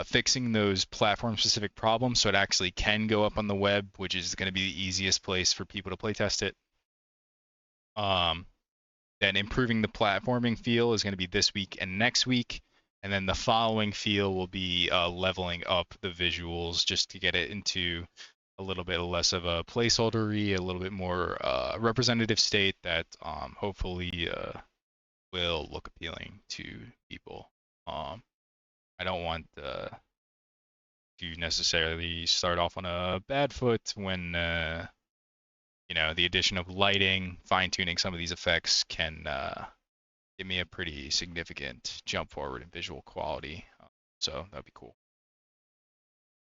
fixing those platform-specific problems so it actually can go up on the web, which is going to be the easiest place for people to playtest it. Then improving the platforming feel is going to be this week and next week. And then the following feel will be leveling up the visuals just to get it into a little bit less of a placeholder-y, a little bit more representative state that hopefully will look appealing to people. I don't want to necessarily start off on a bad foot when the addition of lighting, fine-tuning some of these effects can give me a pretty significant jump forward in visual quality. So that'd be cool.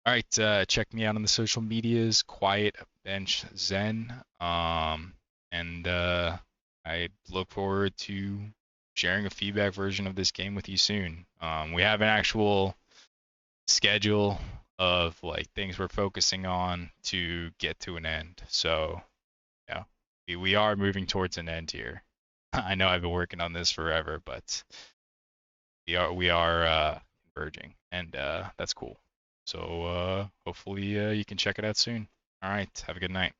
All right, check me out on the social medias, Quiet Bench Zen, and I look forward to sharing a feedback version of this game with you soon. We have an actual schedule of like things we're focusing on to get to an end. So yeah, we are moving towards an end here. I know I've been working on this forever, but we are converging, and that's cool. So hopefully you can check it out soon. All right, have a good night.